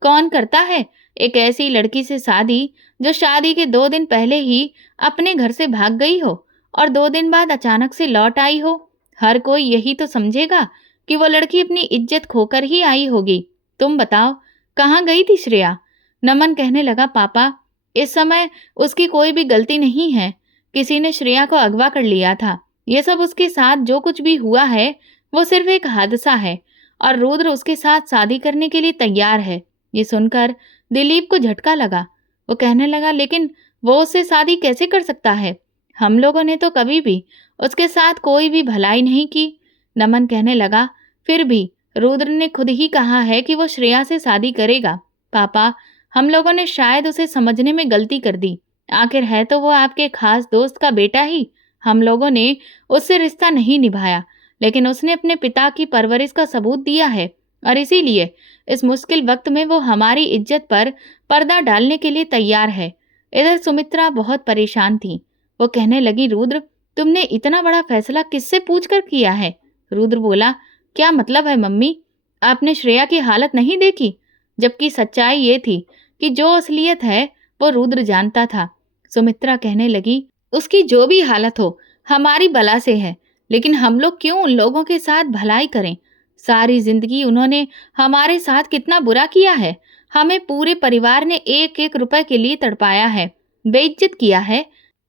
कौन करता है एक ऐसी लड़की से शादी जो शादी के 2 दिन पहले ही अपने घर से भाग गई हो और 2 दिन बाद अचानक से लौट आई हो? हर कोई यही तो समझेगा कि वो लड़की अपनी इज्जत खोकर ही आई होगी। तुम बताओ, कहाँ गई थी श्रेया? नमन कहने लगा, पापा, इस समय उसकी कोई भी गलती नहीं है। किसी ने श्रेया को अगवा कर लिया था। ये सब उसके साथ जो कुछ भी हुआ है वो सिर्फ एक हादसा है और रुद्र उसके साथ शादी करने के लिए तैयार है। ये सुनकर दिलीप को झटका लगा। वो कहने लगा, लेकिन वो उससे शादी कैसे कर सकता है? हम लोगों ने तो कभी भी उसके साथ कोई भी भलाई नहीं की। नमन कहने लगा, फिर भी रुद्र ने खुद ही कहा है कि वो श्रेया से शादी करेगा। पापा, हम लोगों ने शायद उसे समझने में गलती कर दी। आखिर है तो वो आपके खास दोस्त का बेटा ही। हम लोगों ने उससे रिश्ता नहीं निभाया, लेकिन उसने अपने पिता की परवरिश का सबूत दिया है और इसीलिए इस मुश्किल वक्त में वो हमारी इज्जत पर पर्दा डालने के लिए तैयार है। इधर सुमित्रा बहुत परेशान थी। वो कहने लगी, रुद्र, तुमने इतना बड़ा फैसला किससे पूछकर किया है? रुद्र बोला, क्या मतलब है मम्मी? आपने श्रेया की हालत नहीं देखी? जबकि सच्चाई ये थी कि जो असलियत है वो रुद्र जानता था। सुमित्रा कहने लगी, उसकी जो भी हालत हो, हमारी बला से है, लेकिन हम लोग क्यों उन लोगों के साथ भलाई करें? सारी जिंदगी उन्होंने हमारे साथ कितना बुरा किया है। हमें पूरे परिवार ने एक एक रुपए के लिए तड़पाया है, बेइज्जत किया है,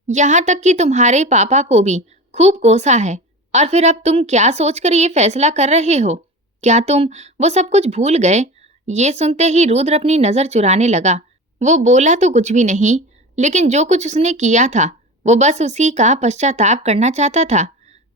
यहाँ तक कि तुम्हारे पापा को भी खूब कोसा है। और फिर अब तुम क्या सोचकर ये फैसला कर रहे हो? क्या तुम वो सब कुछ भूल गए? ये सुनते ही रुद्र अपनी नजर चुराने लगा। वो बोला तो कुछ भी नहीं, लेकिन जो कुछ उसने किया था वो बस उसी का पश्चाताप करना चाहता था।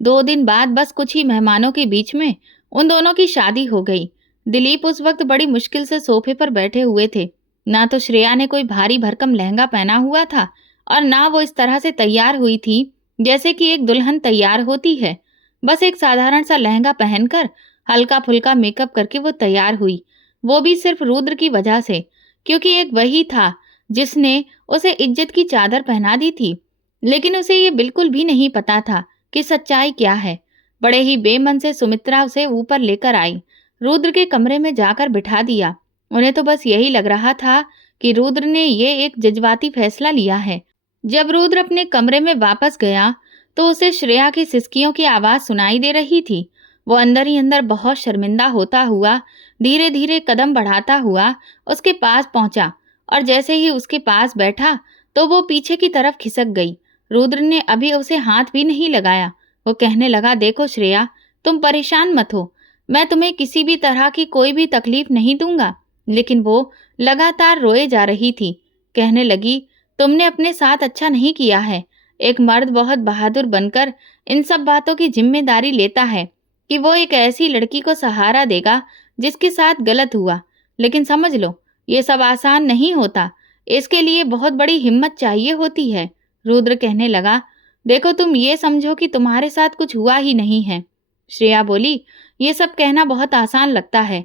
2 दिन बाद बस कुछ ही मेहमानों के बीच में उन दोनों की शादी हो गई। दिलीप उस वक्त बड़ी मुश्किल से सोफे पर बैठे हुए थे। ना तो श्रेया ने कोई भारी भरकम लहंगा पहना हुआ था और ना वो इस तरह से तैयार हुई थी जैसे कि एक दुल्हन तैयार होती है। बस एक साधारण सा लहंगा पहनकर हल्का फुल्का मेकअप करके वो तैयार हुई। वो भी सिर्फ रुद्र की वजह से, क्योंकि एक वही था जिसने उसे इज्जत की चादर पहना दी थी। लेकिन उसे ये बिल्कुल भी नहीं पता था कि सच्चाई क्या है। बड़े ही बेमन से सुमित्रा उसे ऊपर लेकर आई, रुद्र के कमरे में जाकर बिठा दिया। उन्हें तो बस यही लग रहा था कि रुद्र ने ये एक जज्बाती फैसला लिया है। जब रुद्र अपने कमरे में वापस गया तो उसे श्रेया की सिसकियों की आवाज सुनाई दे रही थी। वो अंदर ही अंदर बहुत शर्मिंदा होता हुआ धीरे धीरे कदम बढ़ाता हुआ उसके पास पहुंचा और जैसे ही उसके पास बैठा तो वो पीछे की तरफ खिसक गई। रुद्र ने अभी उसे हाथ भी नहीं लगाया। वो कहने लगा, देखो श्रेया, तुम परेशान मत हो, मैं तुम्हें किसी भी तरह की कोई भी तकलीफ नहीं दूंगा। लेकिन वो लगातार रोए जा रही थी। कहने लगी, तुमने अपने साथ अच्छा नहीं किया है। एक मर्द बहुत बहादुर बनकर इन सब बातों की जिम्मेदारी लेता है कि वो एक ऐसी लड़की को सहारा देगा जिसके साथ गलत हुआ। लेकिन समझ लो, ये सब आसान नहीं होता, इसके लिए बहुत बड़ी हिम्मत चाहिए होती है। रुद्र कहने लगा, देखो, तुम ये समझो कि तुम्हारे साथ कुछ हुआ ही नहीं है। श्रेया बोली, ये सब कहना बहुत आसान लगता है।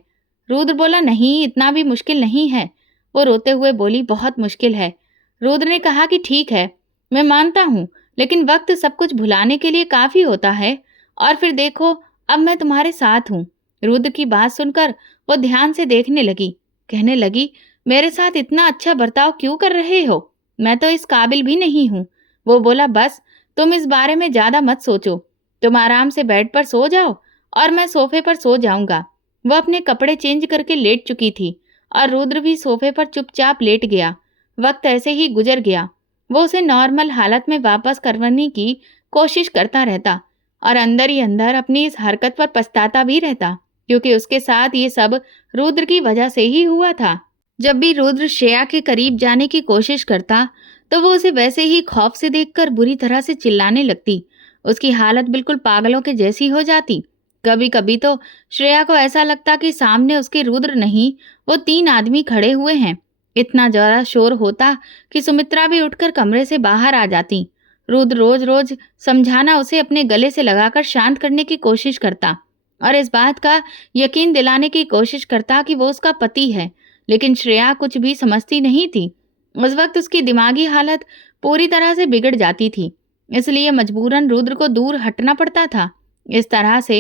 रुद्र बोला, नहीं, इतना भी मुश्किल नहीं है। वो रोते हुए बोली, बहुत मुश्किल है। रुद्र ने कहा कि ठीक है, मैं मानता हूँ, लेकिन वक्त सब कुछ भुलाने के लिए काफी होता है। और फिर देखो, अब मैं तुम्हारे साथ हूँ। रुद्र की बात सुनकर वो ध्यान से देखने लगी। कहने लगी, मेरे साथ इतना अच्छा बर्ताव क्यों कर रहे हो? मैं तो इस काबिल भी नहीं हूँ। वो बोला, बस तुम इस बारे में ज्यादा मत सोचो, तुम आराम से बेड पर सो जाओ और मैं सोफे पर सो जाऊंगा। वो अपने कपड़े चेंज करके लेट चुकी थी और रुद्र भी सोफे पर चुपचाप लेट गया। वक्त ऐसे ही गुजर गया। वो उसे नॉर्मल हालत में वापस करवाने की कोशिश करता रहता और अंदर ही अंदर अपनी इस हरकत पर पछताता भी रहता, क्योंकि उसके साथ ये सब रुद्र की वजह से ही हुआ था। जब भी रुद्र श्रेया के करीब जाने की कोशिश करता, तो वो उसे वैसे ही खौफ से देखकर बुरी तरह से चिल्लाने लगती। उसकी हालत बिल्कुल पागलों के जैसी हो जाती। कभी कभी तो श्रेया को ऐसा लगता कि सामने उसके रुद्र नहीं, वो 3 आदमी खड़े हुए हैं। इतना ज्यादा शोर होता कि सुमित्रा भी उठकर कमरे से बाहर आ जाती। रुद्र रोज रोज समझाना उसे अपने गले से लगाकर शांत करने की कोशिश करता और इस बात का यकीन दिलाने की कोशिश करता कि वो उसका पति है। लेकिन श्रेया कुछ भी समझती नहीं थी। उस वक्त उसकी दिमागी हालत पूरी तरह से बिगड़ जाती थी, इसलिए मजबूरन रुद्र को दूर हटना पड़ता था। इस तरह से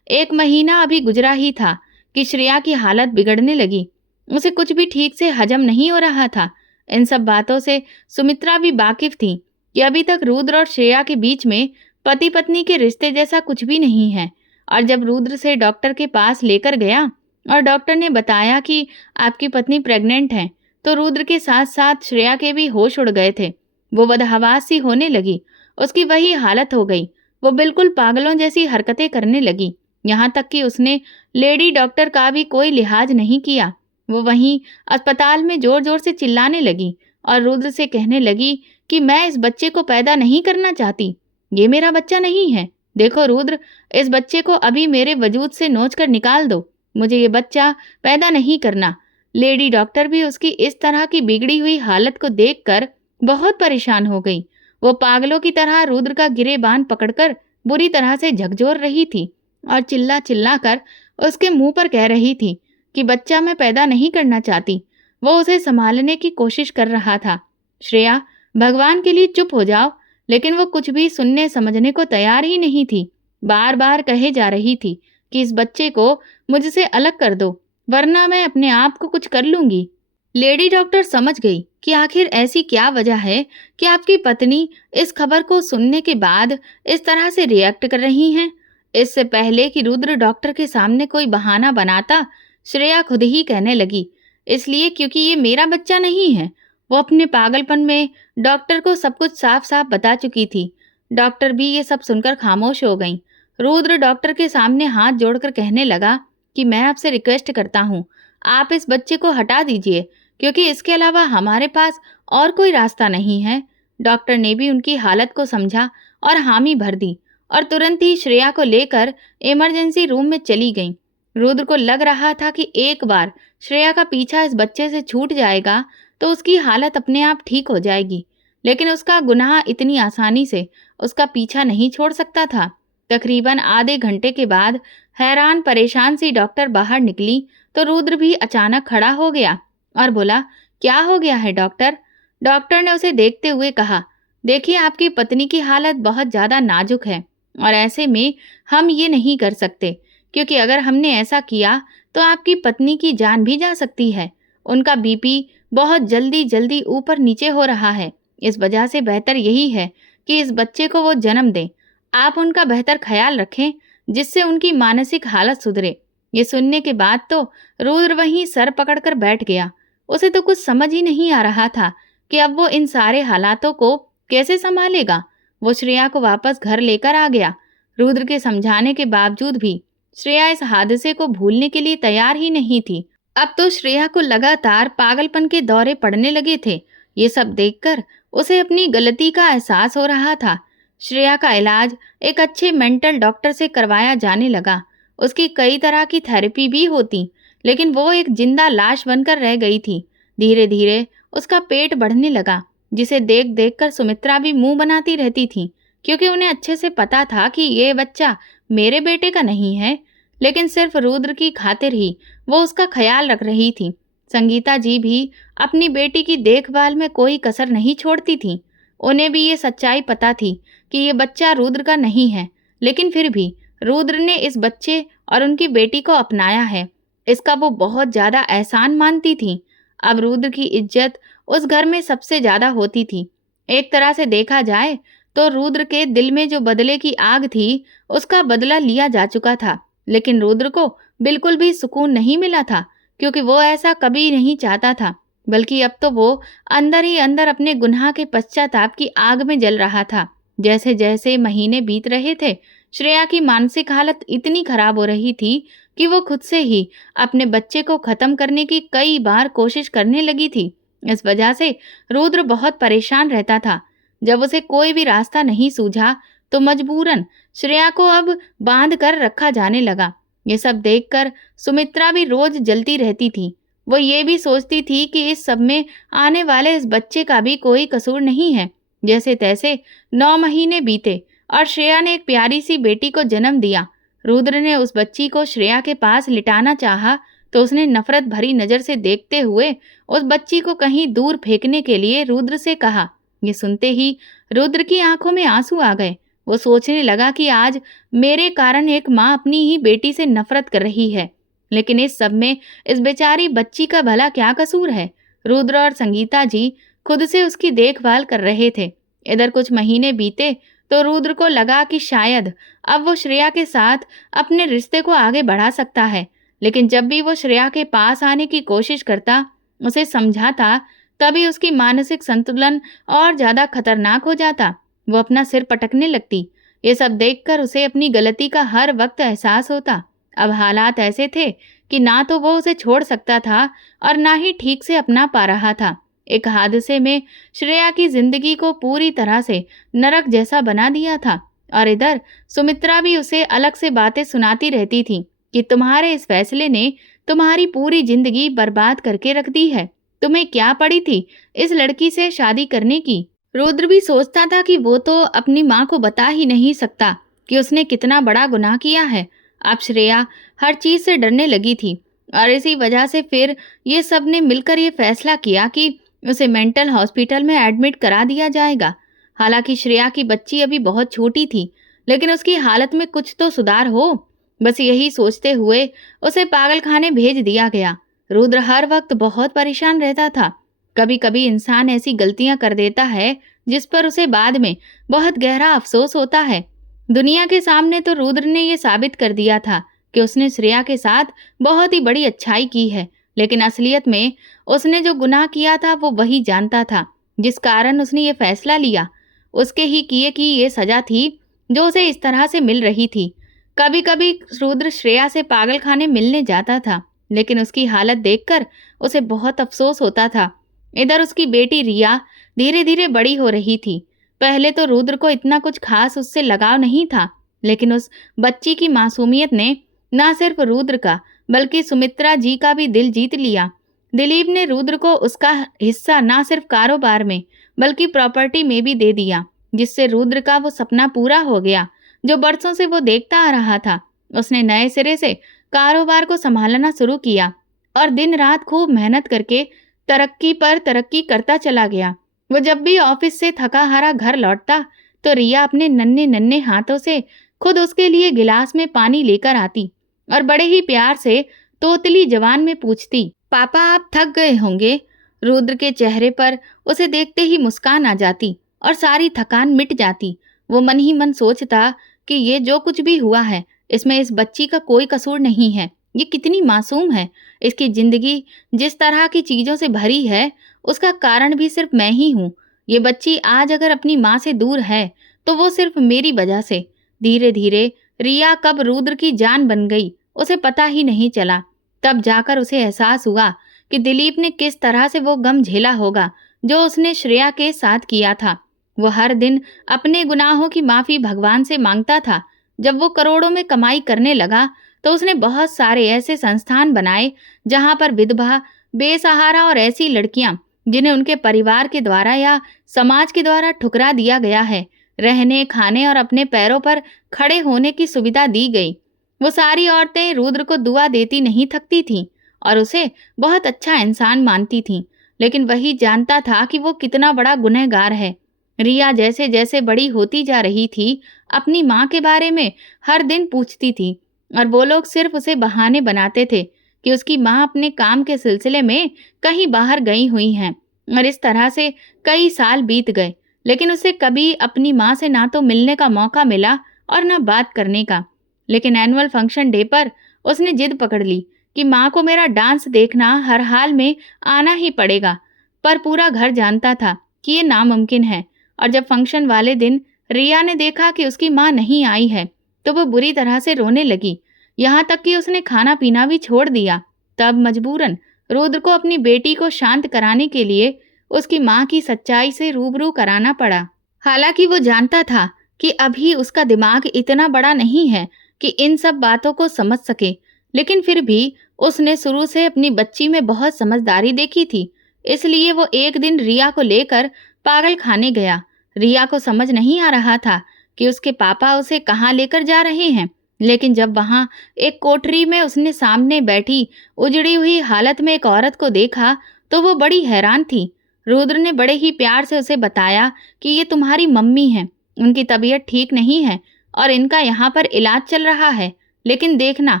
1 महीना अभी गुजरा ही था कि श्रेया की हालत बिगड़ने लगी। उसे कुछ भी ठीक से हजम नहीं हो रहा था। इन सब बातों से सुमित्रा भी वाकिफ थी कि अभी तक रुद्र और श्रेया के बीच में पति पत्नी के रिश्ते जैसा कुछ भी नहीं है। और जब रुद्र से डॉक्टर के पास लेकर गया और डॉक्टर ने बताया कि आपकी पत्नी प्रेग्नेंट है, तो रुद्र के साथ साथ श्रेया के भी होश उड़ गए थे। वो बदहवास सी होने लगी। उसकी वही हालत हो गई। वो बिल्कुल पागलों जैसी हरकतें करने लगी। यहाँ तक कि उसने लेडी डॉक्टर का भी कोई लिहाज नहीं किया। वो वहीं अस्पताल में जोर जोर से चिल्लाने लगी और रुद्र से कहने लगी कि मैं इस बच्चे को पैदा नहीं करना चाहती। ये मेरा बच्चा नहीं है। देखो रुद्र, इस बच्चे को अभी मेरे वजूद से नोच कर निकाल दो। मुझे ये बच्चा पैदा नहीं करना। लेडी डॉक्टर भी उसकी इस तरह की बिगड़ी हुई हालत को देखकर बहुत परेशान हो गई। वो पागलों की तरह रुद्र का गिरेबान पकड़कर बुरी तरह से झकझोर रही थी और चिल्ला चिल्ला कर उसके मुंह पर कह रही थी कि बच्चा मैं पैदा नहीं करना चाहती। वो उसे संभालने की कोशिश कर रहा था। श्रेया, भगवान के लिए चुप हो जाओ। लेकिन वो कुछ भी सुनने समझने को तैयार ही नहीं थी। बार बार कहे जा रही थी कि इस बच्चे को मुझसे अलग कर दो, वरना मैं अपने आप को कुछ कर लूंगी। लेडी डॉक्टर समझ गई कि आखिर ऐसी क्या वजह है कि आपकी पत्नी इस खबर को सुनने के बाद इस तरह से रिएक्ट कर रही हैं। इससे पहले कि रुद्र डॉक्टर के सामने कोई बहाना बनाता, श्रेया खुद ही कहने लगी, इसलिए क्योंकि ये मेरा बच्चा नहीं है। वो अपने पागलपन में डॉक्टर को सब कुछ साफ साफ बता चुकी थी। डॉक्टर भी ये सब सुनकर खामोश हो गईं। रुद्र डॉक्टर के सामने हाथ जोड़कर कहने लगा कि मैं आपसे रिक्वेस्ट करता हूँ, आप इस बच्चे को हटा दीजिए, क्योंकि इसके अलावा हमारे पास और कोई रास्ता नहीं है। डॉक्टर ने भी उनकी हालत को समझा और हामी भर दी और तुरंत ही श्रेया को लेकर इमरजेंसी रूम में चली गई। रुद्र को लग रहा था कि एक बार श्रेया का पीछा इस बच्चे से छूट जाएगा तो उसकी हालत अपने आप ठीक हो जाएगी। लेकिन उसका गुनाह इतनी आसानी से उसका पीछा नहीं छोड़ सकता था। तकरीबन आधे घंटे के बाद हैरान परेशान सी डॉक्टर बाहर निकली तो रुद्र भी अचानक खड़ा हो गया और बोला, क्या हो गया है डॉक्टर? डॉक्टर ने उसे देखते हुए कहा, देखिए आपकी पत्नी की हालत बहुत ज़्यादा नाजुक है और ऐसे में हम ये नहीं कर सकते, क्योंकि अगर हमने ऐसा किया तो आपकी पत्नी की जान भी जा सकती है। उनका बीपी बहुत जल्दी जल्दी ऊपर नीचे हो रहा है। इस वजह से बेहतर यही है कि इस बच्चे को वो जन्म दें। आप उनका बेहतर ख्याल रखें, जिससे उनकी मानसिक हालत सुधरे। ये सुनने के बाद तो रुद्र वहीं सर पकड़कर बैठ गया। उसे तो कुछ समझ ही नहीं आ रहा था कि अब वो इन सारे हालातों को कैसे संभालेगा। वो श्रेया को वापस घर लेकर आ गया। रुद्र के समझाने के बावजूद भी श्रेया इस हादसे को भूलने के लिए तैयार ही नहीं थी। अब तो श्रेया को लगातार पागलपन के दौरे पड़ने लगे थे। ये सब देखकर उसे अपनी गलती का एहसास हो रहा था। श्रेया का इलाज एक अच्छे मेंटल डॉक्टर से करवाया जाने लगा। उसकी कई तरह की थेरेपी भी होती, लेकिन वो एक जिंदा लाश बनकर रह गई थी। धीरे धीरे उसका पेट बढ़ने लगा, जिसे देख देख कर सुमित्रा भी मुंह बनाती रहती थी, क्योंकि उन्हें अच्छे से पता था कि ये बच्चा मेरे बेटे का नहीं है। लेकिन सिर्फ रुद्र की खातिर ही वो उसका ख्याल रख रही थी। संगीता जी भी अपनी बेटी की देखभाल में कोई कसर नहीं छोड़ती थी। उन्हें भी ये सच्चाई पता थी कि ये बच्चा रुद्र का नहीं है, लेकिन फिर भी रुद्र ने इस बच्चे और उनकी बेटी को अपनाया है, इसका वो बहुत ज़्यादा एहसान मानती थी। अब रुद्र की इज्जत उस घर में सबसे ज़्यादा होती थी। एक तरह से देखा जाए तो रुद्र के दिल में जो बदले की आग थी, उसका बदला लिया जा चुका था। लेकिन रुद्र को बिल्कुल भी सुकून नहीं मिला था, क्योंकि वो ऐसा कभी नहीं चाहता था, बल्कि अब तो वो अंदर ही अंदर अपने गुनाह के पश्चाताप की आग में जल रहा था। जैसे जैसे महीने बीत रहे थे, श्रेया की मानसिक हालत इतनी खराब हो रही थी कि वो खुद से ही अपने बच्चे को खत्म करने की कई बार कोशिश करने लगी थी। इस वजह से रुद्र बहुत परेशान रहता था। जब उसे कोई भी रास्ता नहीं सूझा तो मजबूरन श्रेया को अब बांध कर रखा जाने लगा। ये सब देखकर सुमित्रा भी रोज जलती रहती थी। वो ये भी सोचती थी कि इस सब में आने वाले इस बच्चे का भी कोई कसूर नहीं है। जैसे तैसे 9 महीने बीते और श्रेया ने एक प्यारी सी बेटी को जन्म दिया। रुद्र ने उस बच्ची को श्रेया के पास लिटाना चाहा तो उसने नफरत भरी नजर से देखते हुए उस बच्ची को कहीं दूर फेंकने के लिए रुद्र से कहा। ये सुनते ही रुद्र की आंखों में आंसू आ गए। वो सोचने लगा कि आज मेरे कारण एक माँ अपनी ही बेटी से नफरत कर रही है, लेकिन इस सब में इस बेचारी बच्ची का भला क्या कसूर है। रुद्र और संगीता जी खुद से उसकी देखभाल कर रहे थे। इधर कुछ महीने बीते तो रुद्र को लगा कि शायद अब वो श्रेया के साथ अपने रिश्ते को आगे बढ़ा सकता है, लेकिन जब भी वो श्रेया के पास आने की कोशिश करता, उसे समझाता, तभी उसकी मानसिक संतुलन और ज्यादा खतरनाक हो जाता। वो अपना सिर पटकने लगती। ये सब देखकर उसे अपनी गलती का हर वक्त एहसास होता। अब हालात ऐसे थे कि ना तो वो उसे छोड़ सकता था और ना ही ठीक से अपना पा रहा था। एक हादसे में श्रेया की जिंदगी को पूरी तरह से नरक जैसा बना दिया था और इधर सुमित्रा भी उसे अलग से बातें सुनाती रहती थी कि तुम्हारे इस फैसले ने तुम्हारी पूरी जिंदगी बर्बाद करके रख दी है। तुम्हें क्या पड़ी थी इस लड़की से शादी करने की। रुद्र भी सोचता था कि वो तो अपनी माँ को बता ही नहीं सकता कि उसने कितना बड़ा गुनाह किया है। अब श्रेया हर चीज से डरने लगी थी और इसी वजह से फिर ये सब ने मिलकर ये फैसला किया कि उसे मेंटल हॉस्पिटल में एडमिट करा दिया जाएगा। हालांकि श्रेया की बच्ची अभी बहुत छोटी थी, लेकिन उसकी हालत में कुछ तो सुधार हो, बस यही सोचते हुए उसे पागलखाने भेज दिया गया। रुद्र हर वक्त बहुत परेशान रहता था। कभी कभी इंसान ऐसी गलतियां कर देता है जिस पर उसे बाद में बहुत गहरा अफसोस होता है। दुनिया के सामने तो रुद्र ने यह साबित कर दिया था कि उसने श्रेया के साथ बहुत ही बड़ी अच्छाई की है, लेकिन असलियत में उसने जो गुनाह किया था वो वही जानता था। जिस कारण उसने ये फैसला लिया, उसके ही किए की ये सजा थी जो उसे इस तरह से मिल रही थी। कभी कभी रुद्र श्रेया से पागलखाने मिलने जाता था, लेकिन उसकी हालत देखकर उसे बहुत अफसोस होता था। इधर उसकी बेटी रिया धीरे धीरे बड़ी हो रही थी। पहले तो रुद्र को इतना कुछ खास उससे लगाव नहीं था, लेकिन उस बच्ची की मासूमियत ने न सिर्फ रुद्र का बल्कि सुमित्रा जी का भी दिल जीत लिया। दिलीप ने रुद्र को उसका हिस्सा न सिर्फ कारोबार में बल्कि प्रॉपर्टी में भी दे दिया, जिससे रुद्र का वो सपना पूरा हो गया जो बरसों से वो देखता आ रहा था। उसने नए सिरे से कारोबार को संभालना शुरू किया और दिन रात खूब मेहनत करके तरक्की पर तरक्की करता चला गया। वो जब भी ऑफिस से थका हारा घर लौटता तो रिया अपने नन्हे नन्हे हाथों से खुद उसके लिए गिलास में पानी लेकर आती और बड़े ही प्यार से तोतली जवान में पूछती, पापा आप थक गए होंगे। रुद्र के चेहरे पर उसे देखते ही मुस्कान आ जाती और सारी थकान मिट जाती। वो मन ही मन सोचता कि ये जो कुछ भी हुआ है इसमें इस बच्ची का कोई कसूर नहीं है। ये कितनी मासूम है। इसकी जिंदगी जिस तरह की चीजों से भरी है उसका कारण भी सिर्फ मैं ही हूँ। ये बच्ची आज अगर अपनी माँ से दूर है तो वो सिर्फ मेरी वजह से। धीरे धीरे रिया कब रुद्र की जान बन गई उसे पता ही नहीं चला। तब जाकर उसे एहसास हुआ कि दिलीप ने किस तरह से वो गम झेला होगा जो उसने श्रेया के साथ किया था। वो हर दिन अपने गुनाहों की माफी भगवान से मांगता था। जब वो करोड़ों में कमाई करने लगा तो उसने बहुत सारे ऐसे संस्थान बनाए जहां पर विधवा, बेसहारा और ऐसी लड़कियां जिन्हें उनके परिवार के द्वारा या समाज के द्वारा ठुकरा दिया गया है, रहने, खाने और अपने पैरों पर खड़े होने की सुविधा दी गई। वो सारी औरतें रुद्र को दुआ देती नहीं थकती थीं और उसे बहुत अच्छा इंसान मानती थीं, लेकिन वही जानता था कि वो कितना बड़ा गुनहगार है। रिया जैसे जैसे बड़ी होती जा रही थी, अपनी माँ के बारे में हर दिन पूछती थी और वो लोग सिर्फ उसे बहाने बनाते थे कि उसकी माँ अपने काम के सिलसिले में कहीं बाहर गई हुई हैं। और इस तरह से कई साल बीत गए, लेकिन उसे कभी अपनी माँ से ना तो मिलने का मौका मिला और ना बात करने का। लेकिन एनुअल फंक्शन डे पर उसने जिद पकड़ ली कि माँ को मेरा डांस देखना हर हाल में आना ही पड़ेगा। पर पूरा घर जानता था कि ये नामुमकिन है और जब फंक्शन वाले दिन रिया ने देखा कि उसकी माँ नहीं आई है तो वो बुरी तरह से रोने लगी। यहाँ तक कि उसने खाना पीना भी छोड़ दिया। तब मजबूरन रुद्र को अपनी बेटी को शांत कराने के लिए उसकी माँ की सच्चाई से रूबरू कराना पड़ा। हालांकि वो जानता था कि अभी उसका दिमाग इतना बड़ा नहीं है कि इन सब बातों को समझ सके, लेकिन फिर भी उसने शुरू से अपनी बच्ची में बहुत समझदारी देखी थी। इसलिए वो एक दिन रिया को लेकर पागल खाने गया। रिया को समझ नहीं आ रहा था कि उसके पापा उसे कहाँ लेकर जा रहे हैं, लेकिन जब वहां एक कोठरी में उसने सामने बैठी उजड़ी हुई हालत में एक औरत को देखा तो वो बड़ी हैरान थी। रुद्र ने बड़े ही प्यार से उसे बताया कि ये तुम्हारी मम्मी है, उनकी तबीयत ठीक नहीं है और इनका यहाँ पर इलाज चल रहा है, लेकिन देखना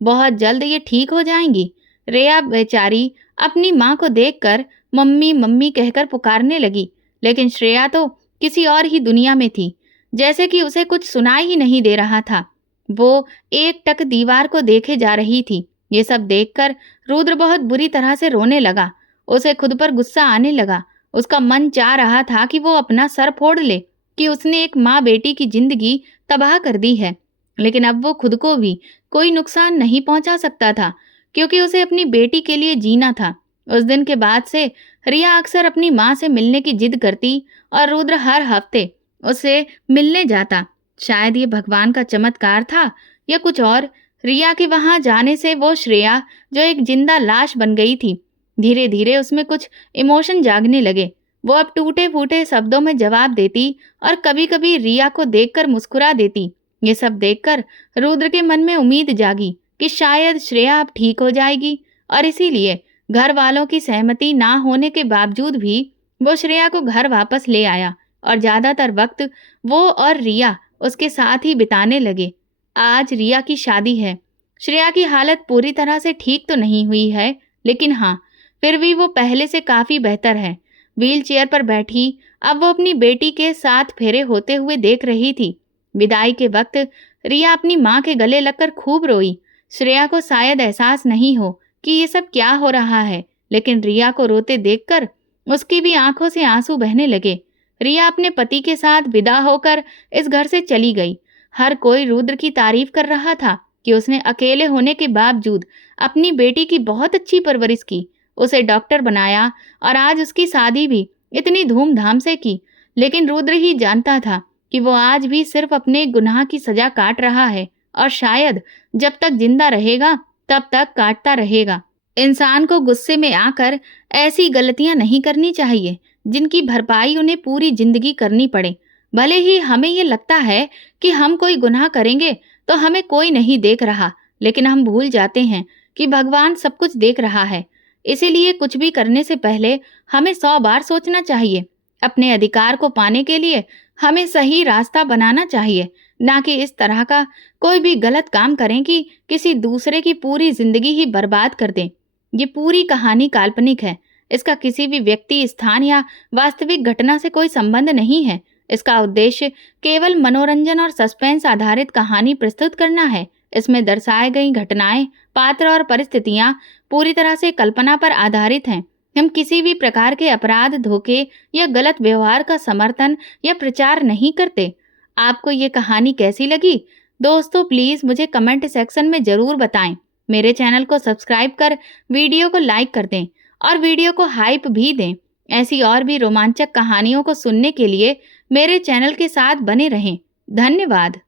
बहुत जल्द ये ठीक हो जाएंगी। रेया बेचारी अपनी माँ को देखकर मम्मी मम्मी कहकर पुकारने लगी, लेकिन श्रेया तो किसी और ही दुनिया में थी, जैसे कि उसे कुछ सुनाई ही नहीं दे रहा था। वो एक टक दीवार को देखे जा रही थी। ये सब देखकर रुद्र बहुत बुरी तरह से रोने लगा। उसे खुद पर गुस्सा आने लगा। उसका मन चाह रहा था कि वो अपना सर फोड़ ले कि उसने एक माँ बेटी की जिंदगी तबाह कर दी है, लेकिन अब वो खुद को भी कोई नुकसान नहीं पहुंचा सकता था, क्योंकि उसे अपनी बेटी के लिए जीना था। उस दिन के बाद से रिया अक्सर अपनी माँ से मिलने की जिद करती और रुद्र हर हफ्ते उससे मिलने जाता। शायद ये भगवान का चमत्कार था या कुछ और। रिया के वहां जाने से वो श्रेया जो एक जिंदा लाश बन गई थी, धीरे धीरे उसमें कुछ इमोशन जागने लगे। वो अब टूटे फूटे शब्दों में जवाब देती और कभी कभी रिया को देखकर मुस्कुरा देती। ये सब देखकर रुद्र के मन में उम्मीद जागी कि शायद श्रेया अब ठीक हो जाएगी, और इसीलिए घर वालों की सहमति ना होने के बावजूद भी वो श्रेया को घर वापस ले आया और ज्यादातर वक्त वो और रिया उसके साथ ही बिताने लगे। आज रिया की शादी है। श्रेया की हालत पूरी तरह से ठीक तो नहीं हुई है, लेकिन हाँ, फिर भी वो पहले से काफी बेहतर है। व्हील चेयर पर बैठी अब वो अपनी बेटी के साथ फेरे होते हुए देख रही थी। विदाई के वक्त रिया अपनी माँ के गले लगकर खूब रोई। श्रेया को शायद एहसास नहीं हो कि ये सब क्या हो रहा है, लेकिन रिया को रोते देखकर उसकी भी आंखों से आंसू बहने लगे। रिया अपने पति के साथ विदा होकर इस घर से चली गई। हर कोई रुद्र की तारीफ कर रहा था कि उसने अकेले होने के बावजूद अपनी बेटी की बहुत अच्छी परवरिश की, उसे डॉक्टर बनाया और आज उसकी शादी भी इतनी धूमधाम से की। लेकिन रुद्र ही जानता था कि वो आज भी सिर्फ अपने गुनाह की सजा काट रहा है, और शायद जब तक जिंदा रहेगा तब तक काटता रहेगा। इंसान को गुस्से में आकर ऐसी गलतियां नहीं करनी चाहिए जिनकी भरपाई उन्हें पूरी जिंदगी करनी पड़े। भले ही हमें ये लगता है कि हम कोई गुनाह करेंगे तो हमें कोई नहीं देख रहा, लेकिन हम भूल जाते हैं कि भगवान सब कुछ देख रहा है। इसीलिए कुछ भी करने से पहले हमें 100 बार सोचना चाहिए। अपने अधिकार को पाने के लिए हमें सही रास्ता बनाना चाहिए, ना कि इस तरह का कोई भी गलत काम करें कि किसी दूसरे की पूरी जिंदगी ही बर्बाद कर दें। ये पूरी कहानी काल्पनिक है। इसका किसी भी व्यक्ति, स्थान या वास्तविक घटना से कोई संबंध नहीं है। इसका उद्देश्य केवल मनोरंजन और सस्पेंस आधारित कहानी प्रस्तुत करना है। इसमें दर्शाई गई घटनाएं, पात्र और परिस्थितियां पूरी तरह से कल्पना पर आधारित हैं। हम किसी भी प्रकार के अपराध, धोखे या गलत व्यवहार का समर्थन या प्रचार नहीं करते। आपको ये कहानी कैसी लगी? दोस्तों प्लीज मुझे कमेंट सेक्शन में जरूर बताएं। मेरे चैनल को सब्सक्राइब कर वीडियो को लाइक कर दें और वीडियो को हाइप भी दें। ऐसी और भी रोमांचक कहानियों को सुनने के लिए मेरे चैनल के साथ बने रहें। धन्यवाद।